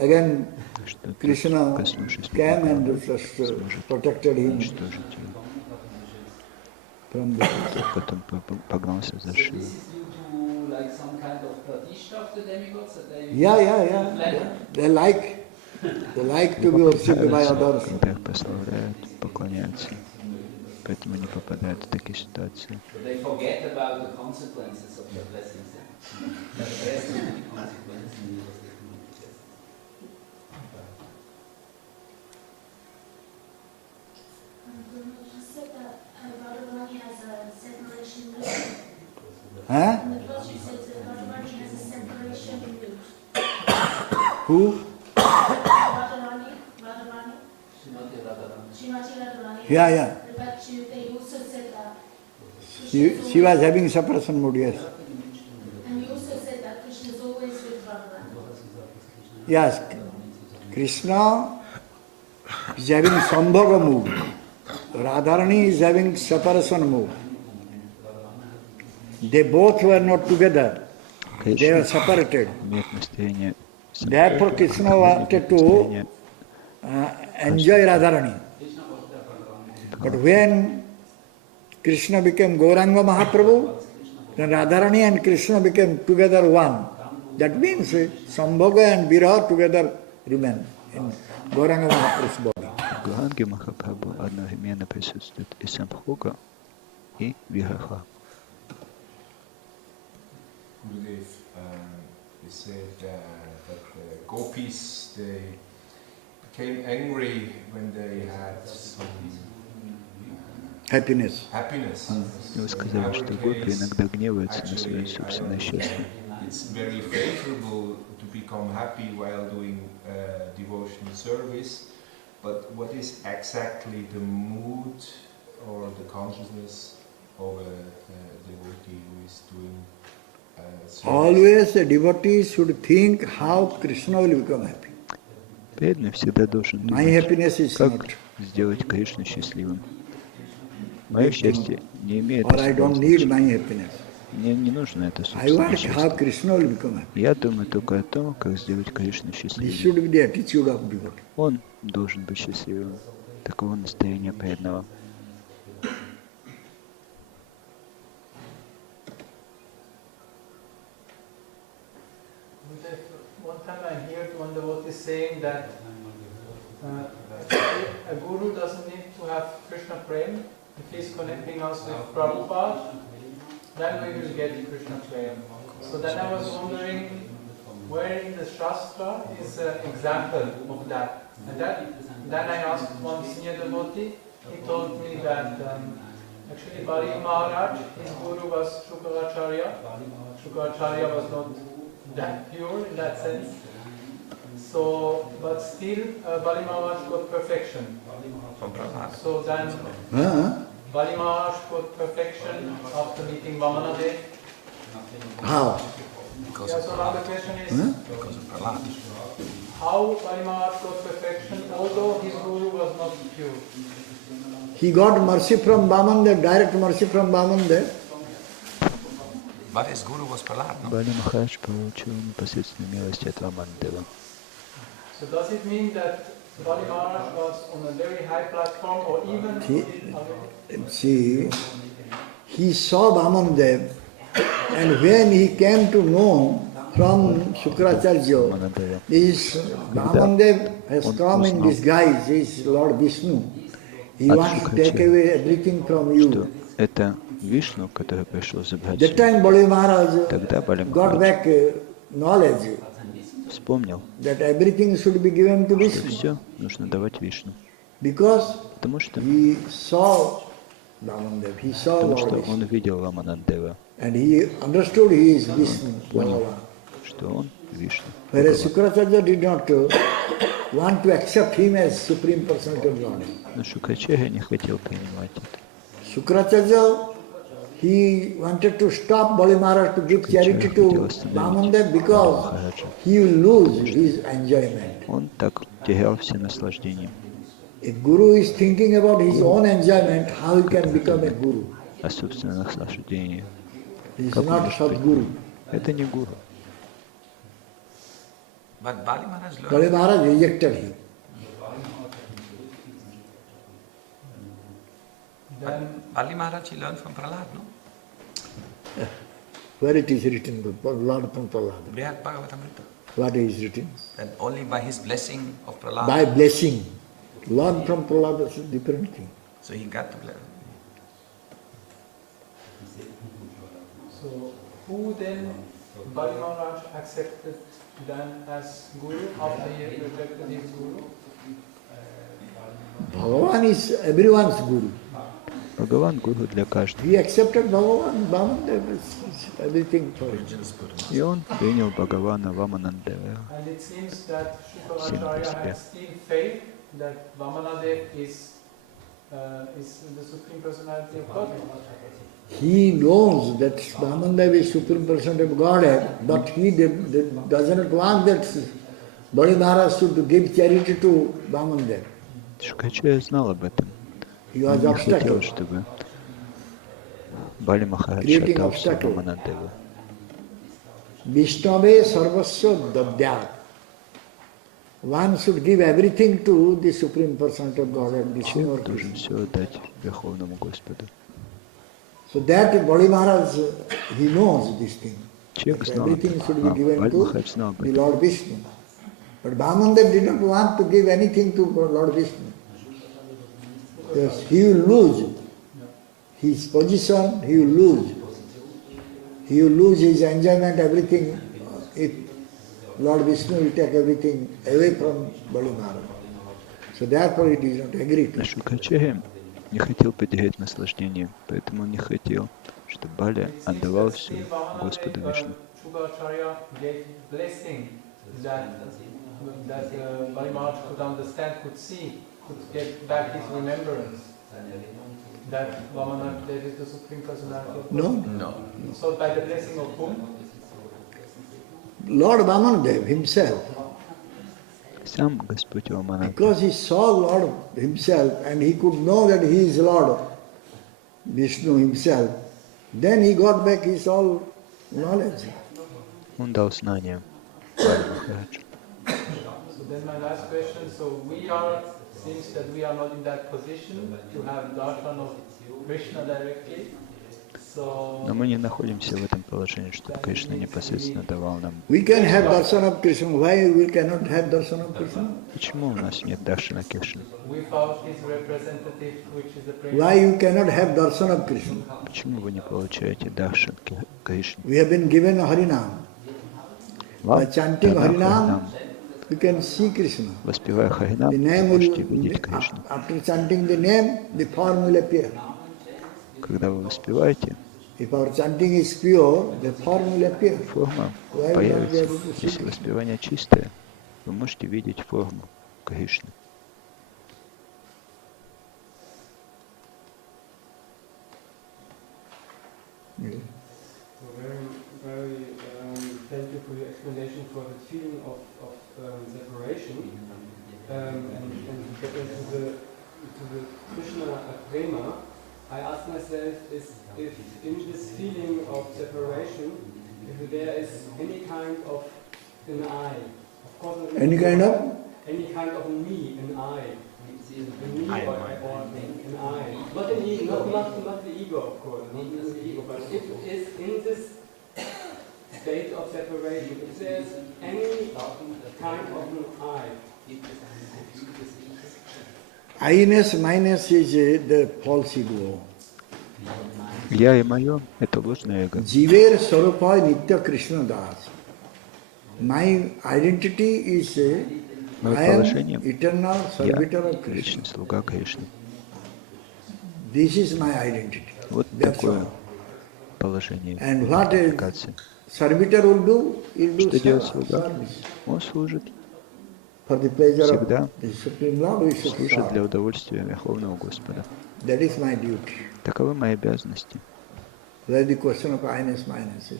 Again Krishna came and just protected him from the... Потом погнался за Шивой. Like some kind of pratishtha of the demigods that they Yeah. They like to be worshipped by others. Когда их прославляют, поклоняются, поэтому они попадают в такие ситуации. They forget about the consequences of their blessings. Huh? Who? Yeah. She was having separation mood, yes. And you also said that Krishna is always with Radharani. Yes, Krishna is having Sambhoga mood. Radharani is having separation mood. They both were not together. They were separated. Therefore Krishna wanted to enjoy Radharani. But when Krishna became Gauranga Mahaprabhu, then Radharani and Krishna became together one. That means Sambhoga and Viraha together remain in Gauranga Mahaprabhu's body. Гауранге Махапрабху одновременно присутствует и Самбхога, и Вираха. Gurudev, you said that the gopis, they became angry when they had some happiness. Вы сказали, что гопи иногда гневаются на свое собственное счастье. It's very favorable to become happy while doing devotional service, but what is exactly the mood or the consciousness of a devotee who is doing Always a devotee should think how Krishna will become happy. Преданный всегда должен My думать, happiness is как not сделать Кришну счастливым. Мое big thing, счастье не имеет or I особого don't need значения. my happiness. Мне не нужно это I собственное want how счастье. Krishna will become happy. Я думаю только о том, как сделать Кришну This счастливым. should be the attitude of devotee. Он должен быть счастливым. Таково настроение преданного. One time I heard one devotee saying that a guru doesn't need to have Krishna prem. If he's connecting us with Prabhupada, then we will get Krishna prem. So then I was wondering where in the Shastra is an example of that. And then I asked one senior devotee, he told me that actually Bali Maharaj, his guru was Shukaracharya. Shukaracharya was not that pure in that sense. So, but still Bali Maharaj got perfection. From Prabhu. So then Bali Maharaj got perfection after meeting Vamanadev. How? Because Yeah, so now the question is, because of Prahlad. how Bali Maharaj got perfection although his guru was not pure? He got mercy from Vamandev, direct mercy from Vamandev. But his guru was Prahlad, no? Бали Махарадж получил непосредственную милость от Вамандева. So does it mean that Bali Maharaj was on a very high platform or even... See, he saw Vamandev, and when he came to know from Shukracharya, this Vamandev has come in disguise, is Lord Vishnu. He wants to take away everything from you. Это Вишну, который пришел забрать That time Bali Maharaj Тогда Бали got back knowledge вспомнил, that everything should be given to что Vishnu. все нужно давать Вишну. Because Потому что he saw Vamandev, he saw Lord Vishnu. он видел Ваманандева, And he understood he is Vishnu, Bhagavan. что он Вишну. Whereas Shukracharya did not want to accept him as Supreme Personality of Godhead. Но Шукачарья не хотел принимать это. Shukracharya, he wanted to stop Bali Maharaj to give charity to Vamandev because he will lose his enjoyment. Он так терял все наслаждения. If Guru is thinking about his own enjoyment, how he can become a Guru? О собственных наслаждениях. He is not Sadguru. Это не гуру. But Bali Maharaj learned. Bali Maharaj rejected him. But Bali Maharaj, he learned from Prahlad, no? Where it is written, Lord from Prahlad. Brihad Bhagavatamrita. What is written? That only by his blessing of Prahlad. By blessing. Lord from Prahlad is a different thing. So he got to bless. So who then Bali Maharaj accepted then as guru after he rejected his guru? Bhagavan is everyone's Guru. Бхагаван гуру для каждого. He accepted Bhagavan, Vamandev is everything for him. И он принял Бхагавана Ваманандева. And it seems that Shukracharya had still faith that Vamanadev is the Supreme Personality of Godhead. He knows that Vamandev is Supreme Personality of Godhead, but he doesn't want that Bali Maharaj should give charity to Vamandev. Шукачарья знал об этом. He Он was не хотел, obstacle, чтобы Бали Махарадж creating отдался obstacle. Ваманандеву. Vishnave sarvasya dadyat. One should give everything to the Supreme Personality of Godhead, Vishnu or Человек должен Krishna. все отдать Верховному Господу. So that Bali Maharaj, he knows this thing. Человек That знал об everything should be этом. given Бали to Махарадж знал об the этом. Lord Vishnu. But Vamandev did not want to give anything to Lord Vishnu. Because he will lose his position, he will lose. He will lose his enjoyment, everything, if Lord Vishnu will take everything away from Bali Maharaj. So therefore he did not agree to Но it. Шукачарья не хотел потерять наслаждение, поэтому он не хотел, чтобы Бали отдавал все Господу Вишну. Shukracharya gave blessing that Bali Maharaj could understand, could see, could get back his remembrance. That Vamanadev is the Supreme Personality of God. No? No. So by the blessing of whom? Lord Vamandev himself. Сам Господь Вамананда. Because he saw Lord himself and he could know that he is Lord Vishnu himself, then he got back his all knowledge. Он дал знания Бали Махараджу. So then my last question, so seems that we are not in that position to have darshan of Krishna directly. Но мы не находимся в этом положении, чтобы Кришна непосредственно давал нам. We can have darshan of Krishna. Why we cannot have darshan of Krishna? Почему у нас нет даршана Кришны? Why you cannot have darshan of Krishna? Почему вы не получаете даршан Кришны? We have been given Harinam. By chanting Harinam, you can see Krishna. Воспевая Харинам, The name можете will, видеть Кришну. after chanting the name, the form will appear. Когда вы воспеваете, If our chanting is pure, the form will appear. форма Why will not be появится. able to see Если Krishna? воспевание чистое, вы можете видеть форму Кришны. Thank you for your explanation for the feeling of separation and to get into the Krishna prema. I ask myself if in this feeling of separation, if there is any kind of an I, of course, Any kind of? Any kind of me, an I, a me or an I, not an ego, not the ego, of course, not the ego, but if it is in this state of separation, if there's any kind of an I. I-ness, minus is the false ego. Я и мое – это ложное эго. Jiver Sarupa Nitya Krishna Das. My identity is Мое I am положение eternal – servitor я of Krishna. вечный слуга Кришны. This is my identity. Вот That's такое all. положение And what a идентификации. servitor will do? He'll do Что делает слуга? service. Он служит For the pleasure всегда, of the Supreme Lord, we should служит для serve. удовольствия Верховного Господа. That is my duty. Таковы мои обязанности. Where the question of I-ness, minus is.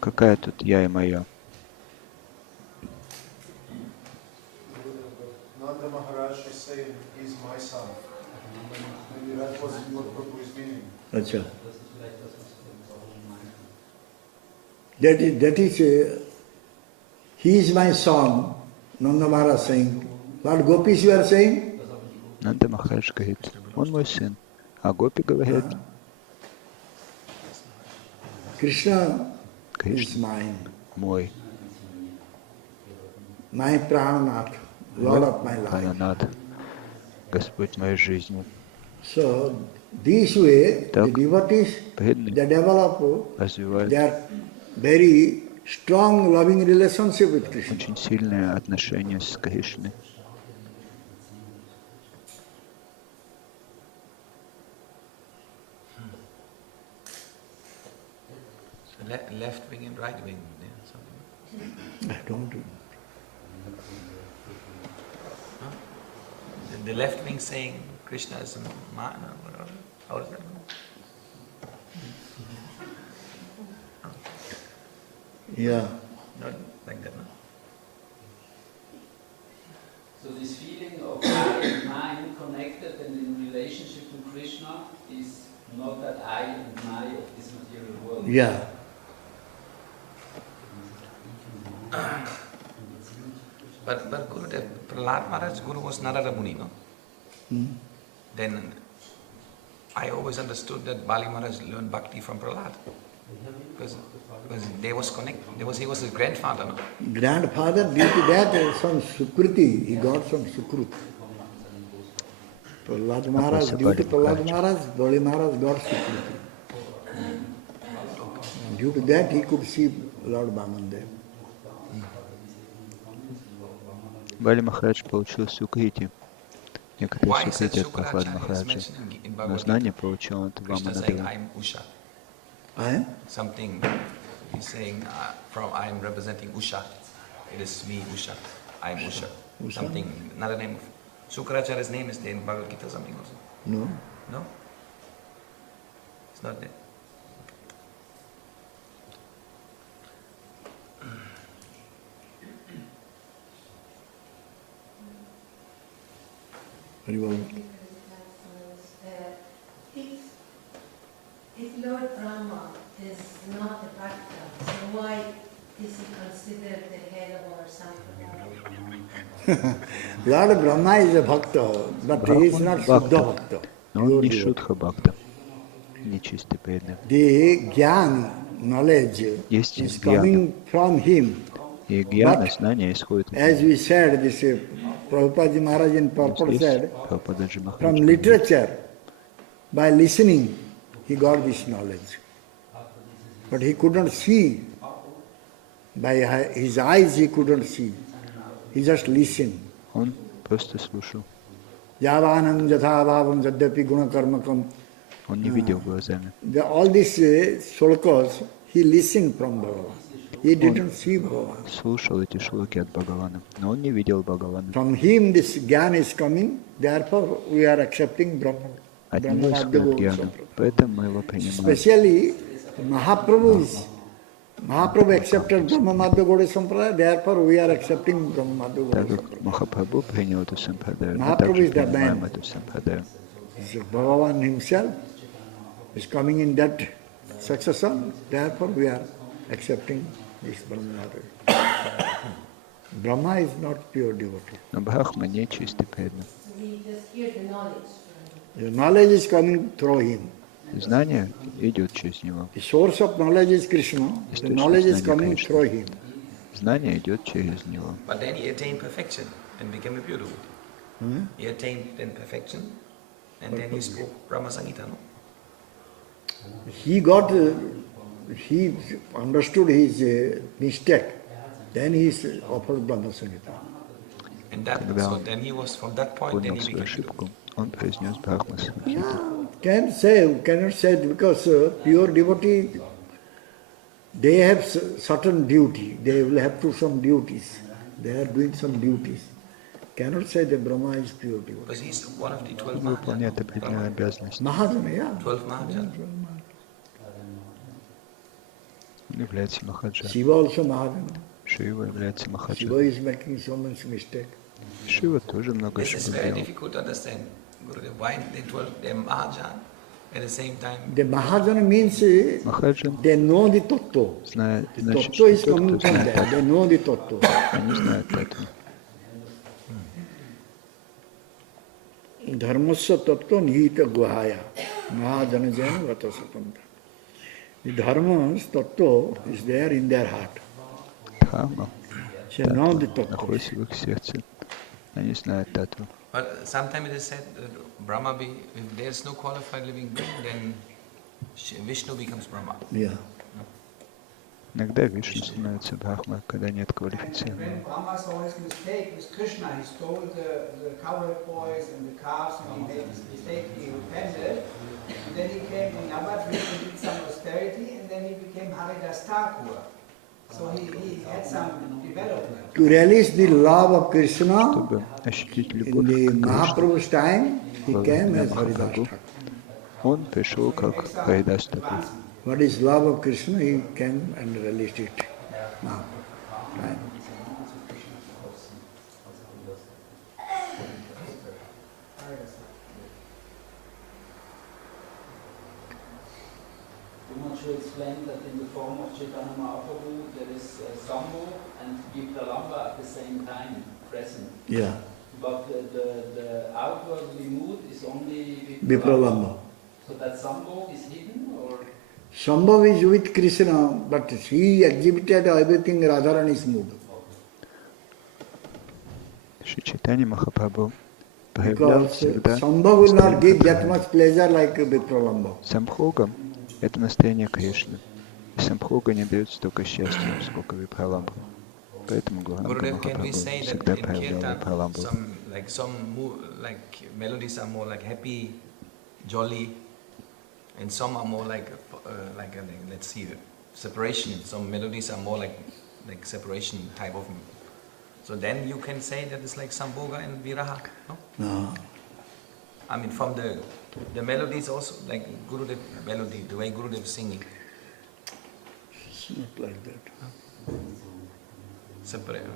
Какая тут я и мое? Nanda Maharaj is saying, he's my son. Maybe that was what Prabhu is meaning. Achha. That is he is my son, Nanda Maharaj saying. What gopis you are saying? Нанда Махарадж говорит, он мой сын. А Гопи говорят, Krishna is Кришна mine, мой, my Prananath, Lord of my life. Прананат, Господь моей жизни. So, this way, the Так, devotees, преданные they develop развивают their very strong loving relationship with Krishna. очень сильное отношение с Кришной. Left wing and right wing. Yeah, something. I don't do. Huh? The left wing saying Krishna is a man. How does that go? Yeah. Not like that, no? So this feeling of I and mine connected and in relationship to Krishna is not that I and my of this material world. Yeah. But Gurudev, Prahlad Maharaj's Guru was Narada Muni, no? Then I always understood that Bali Maharaj learned bhakti from Prahlad. Because they was connected. He was his grandfather, no? Grandfather, due to that, some Sukriti, he got some Sukriti. Prahlad Maharaj, due to Prahlad Maharaj, Bali Maharaj got Sukriti. Due to that, he could see Lord Vamandev. Бали Махарадж получил сукрити. Некоторые Why is that сукрити от Прохлада Shukracharya is Махараджа. mentioned in Но Bhagavad знание Gita? получил он от Krishna saying, Ваманадева. I'm Usha. Eh? Something, he's saying, I'm representing Usha. It is me, Usha. I'm Usha. Usha? Something, another name of Shukracharya's name is there in Bhagavad Gita, something also. No. No? It's not there. If Lord Brahma is not a bhakta, so why is he considered the head of our sampradaya? Lord Brahma is a bhakta, but he is not Shuddha bhakta. Но он не Шудха Бхакта, не чистый преданный. The Gyan, knowledge, Есть is гьяна. coming from him. И гьяна, знание исходит от As we said, this Prabhupada Maharaj in purport said, Прабхупададжи from Махарадж. literature, by listening, he got this knowledge. But he couldn't see. By his eyes he couldn't see. He just listened. Он просто слушал. Yavanam jathabhavam jadyapi gunakarmakam. Он не видел глазами. All these shlokas, he listened from Bhagavan. He didn't see Bhagavan. Слушал эти шлоки от Бхагавана, но он не видел Бхагавана. From him this Gyan is coming, therefore we are accepting Brahma. От него исходит гьяна, поэтому мы его принимаем. Especially Mahaprabhu accepted Brahma Madhya Gaudiya Sampradaya, therefore we are accepting Brahma Madhya Так Gaudiya как Sampradaya. Махапрабху принял эту сампрадаю, мы Mahaprabhu также is the принимаем man. эту сампрадаю. Bhagavan himself is coming in that succession, therefore we are accepting this Brahma Madhya. Brahma is not pure devotee. Но Брахма не чистый преданный. We just hear the knowledge. The knowledge is coming through him. Знание идет через него. The source of knowledge is Krishna. The knowledge is coming through him. Знание идет через него. But then he attained perfection and became a pure devotee. He attained then perfection and then he spoke Brahma Sangita, no? He understood his mistake. Then he offered Brahma Sangita. And that, so then he was, from that point, then Понял he свою became ошибку. Он произнес Брахма Сангиту. Cannot say because pure devotee, they have certain duty. They will have to some duties. They are doing some duties. Cannot say that Brahma is pure devotee. Because he's one of the 12 Он выполняет Mahajana. определенные обязанности. Mahajana, yeah. 12 Mahajana. Он является Махаджаном. Shiva also Mahajana. Шива является Shiva Махаджаном. is making so much mistake. Шива тоже много This is ошибок very делал. difficult to understand. Gurudev, why they're Mahajana at the same time? The Mahajana means Махаджан they know the tattva. знает, The значит, tattva is что тот, coming кто from знает there. They это. know the tattva. Они знают это. Dharmasya tattva nihita guhaya. Mahajana jana vata sapanta. The dharma's tattva is there in their heart. Дхарма They know the tattva. находится в их сердце. Они знают татву. But sometimes it is said that Brahma, if there's no qualified living being, then Vishnu becomes Brahma. Yeah. Иногда Вишну становится Брахма, когда нет квалифицированного. When Brahma saw his mistake with Krishna, he stole the cowherd boys and the calves, and he made his mistake, he repented, and then he came in Navadvip and did some austerity, and then he became Haridas Thakur. So he had some development. To realize the love of Krishna, Чтобы ощутить in любовь the к Кришне, Mahaprabhu's time, he во came время as Haridas Махапрабху, Thakur. он пришел как Харидас Такур. What is love of Krishna, he came and realized it now. Right? You want to explain that in the form of Chaitanya Mahaprabhu there is Sambhu and Vipralamba at the same time present. Yeah. But the outwardly mood is only Vipralamba. So that Sambhu is hidden or? Sambhav is with Krishna, but he exhibited everything Radharani's mood. Шри Чайтанья Махапрабху проявлял Because всегда Sambhav will not give that состояние much pleasure like Vipralamba. Самбхога — это настроение Кришны. И Самбхога не дает столько счастья, сколько Випраламбха. Поэтому Гуранга Gurudev, can we Махапрабху say that всегда in проявлял Kirtan, Випраламбху. some melodies are more like happy, jolly, and some are more like let's see, separation. Some melodies are more like separation type of. So then you can say that it's like Sambhoga and Viraha, no? No. I mean, from the melodies also, like Gurudev melody, the way Gurudev singing. It's not like that. Separate.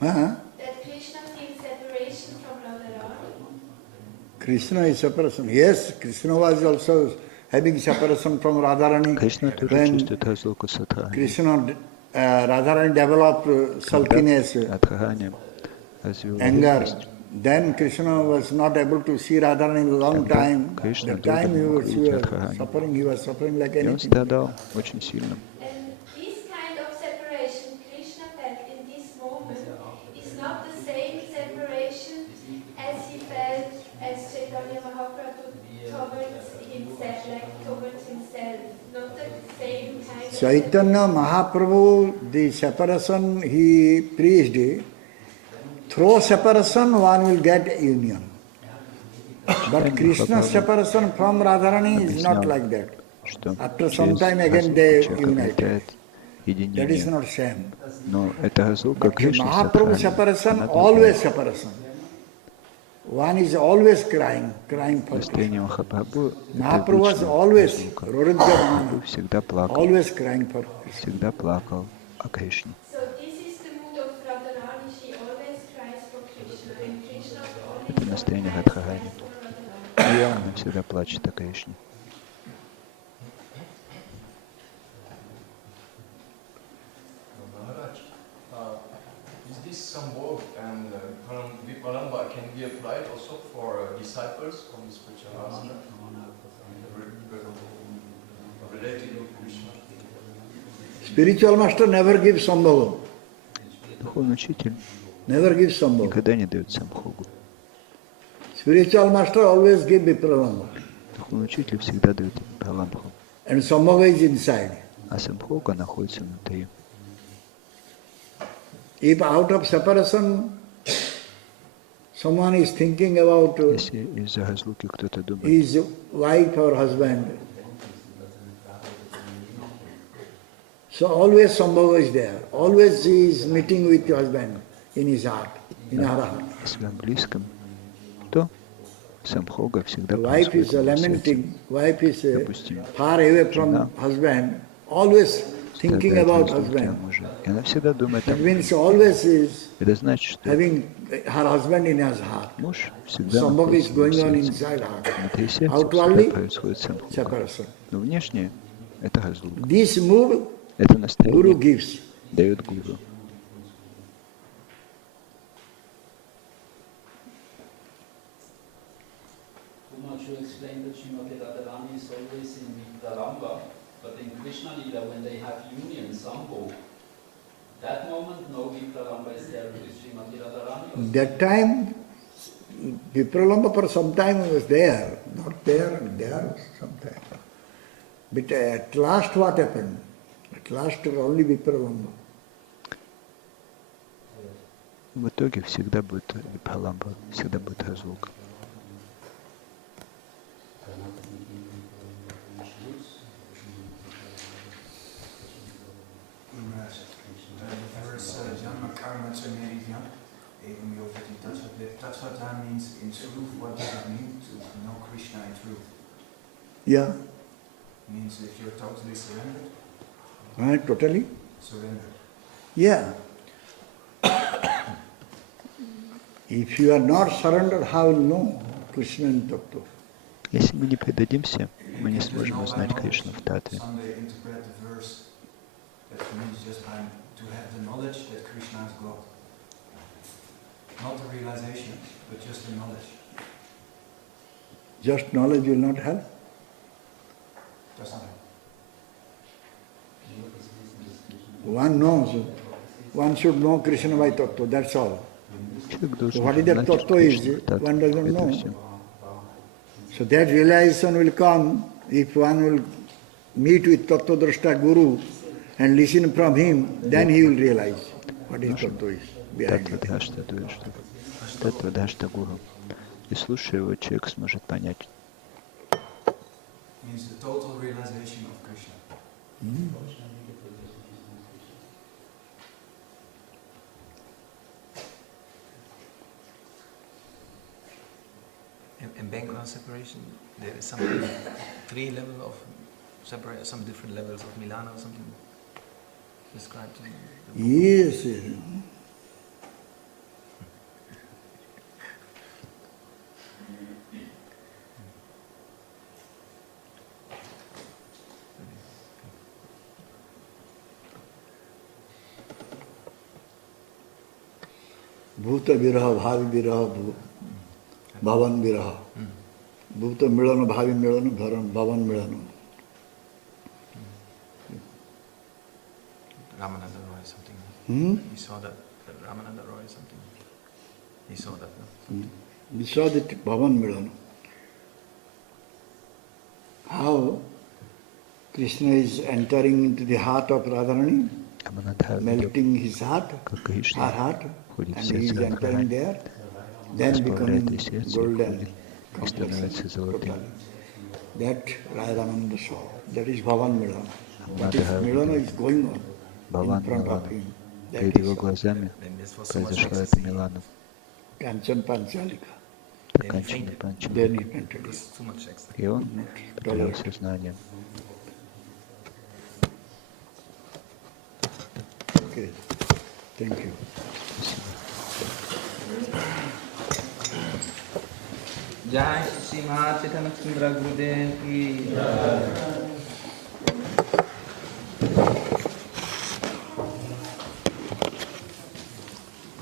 That Krishna feels separation from Radharani? Krishna is separation. Yes, Krishna was also having separation from Radharani. Krishna тоже чувствует разлуку с Радхарани. Krishna, Radharani developed sulkiness, anger. Then Krishna was not able to see Radharani in a long time. That time he was suffering like anything. И он страдал очень сильно. And this kind of separation Krishna felt in this moment is not the same separation as he felt as Chaitanya Mahaprabhu towards himself, like towards himself. Not the same kind of Chaitanya Mahaprabhu, the separation he preached, through separation one will get union. But Krishna's separation from Radharani is not like that. After some time again they united. That is not same. But Mahaprabhu separation, always separation. One is always crying for Krishna. Mahaprabhu was always, always crying for Krishna. So this is the mood of Radharani, she always cries for Krishna, and Krishna Это настроение Радхарани. Она всегда плачет о Кришне. Is this Sambhog and Viparamba can be applied also for disciples from the spiritual master related to Krishna? Spiritual master never gives sambhava. Духовный учитель Never gives sambhava. никогда не дает самбхогу. Spiritual master always gives vipralambha. Духовный учитель всегда дает праламбху. And sambhava is inside. А самбхога находится внутри. If out of separation someone is thinking about Если из-за разлуки кто-то думает his wife or husband, so always sambhava is there. Always he is meeting with your husband in his heart, in her heart. о своем близком, то самбхога всегда The wife is происходит. lamenting, wife is far away from husband, always thinking about husband. И она всегда думает о That means always is Это значит, что having her husband in his heart. муж всегда Sambhava is находится going on в сердце. inside heart. Внутри сердца Outwardly, всегда происходит самбхога. separation. Но внешне это разлука. This move Это Guru настроение gives. дает гуру. You explained that Srimati Radharani is always in Vipralamba, but in Krishna Lila, when they have union, Sambhog, that moment no Vipralamba is there with Srimati Radharani? That time, Vipralamba for some time was there, not there and there sometime. But at last what happened? At last only Vipralamba. В итоге всегда будет випраламба, всегда будет разлука. Tatvata means in truth, what does it mean to know Krishna in truth? Yeah. Means if you're totally surrendered? Right, totally? Surrendered. Yeah. If you are not surrendered, how will you know Krishna in Tattva? Если мы не предадимся, мы не сможем узнать Кришну в Татве. Sunday interpret the verse that means just by to have the knowledge that Krishna is God. Not the realization, but just the knowledge. Just knowledge will not help. Doesn't help. One knows. One should know Krishna by Tattva, that's all. So what is that Tattva is, one doesn't know. So that realization will come if one will meet with Tattva-drashta Guru and listen from him, then he will realize what his Tattva is behind it. Tattva-drashta Guru. И слушая его, человек сможет понять. Means the total realization of Krishna. In background separation, there is some 3 levels of separation, some different levels of Milana or something described in the book. Yes. Bhuta viraha, bhavi viraha, bhavan viraha. Bhuta milana, bhavi milana, bhavan milana. Ramananda Roy something. He saw that Ramananda Roy something. He saw that. No? He saw that bhavan milana. How Krishna is entering into the heart of Radharani, melting his heart, her heart, and he is entering there, then becoming golden, complex, totally. That Radhananda saw. That is Bhavan Milana. That is Milana is going on in front of him. Перед его глазами произошла эта Милана. Kanchan Panchalika. Окончена Панчалика. Then he entered. И он потерял сознание. Okay. Thank you. Jai Sripad Chaitanya Chandra Prabhu ki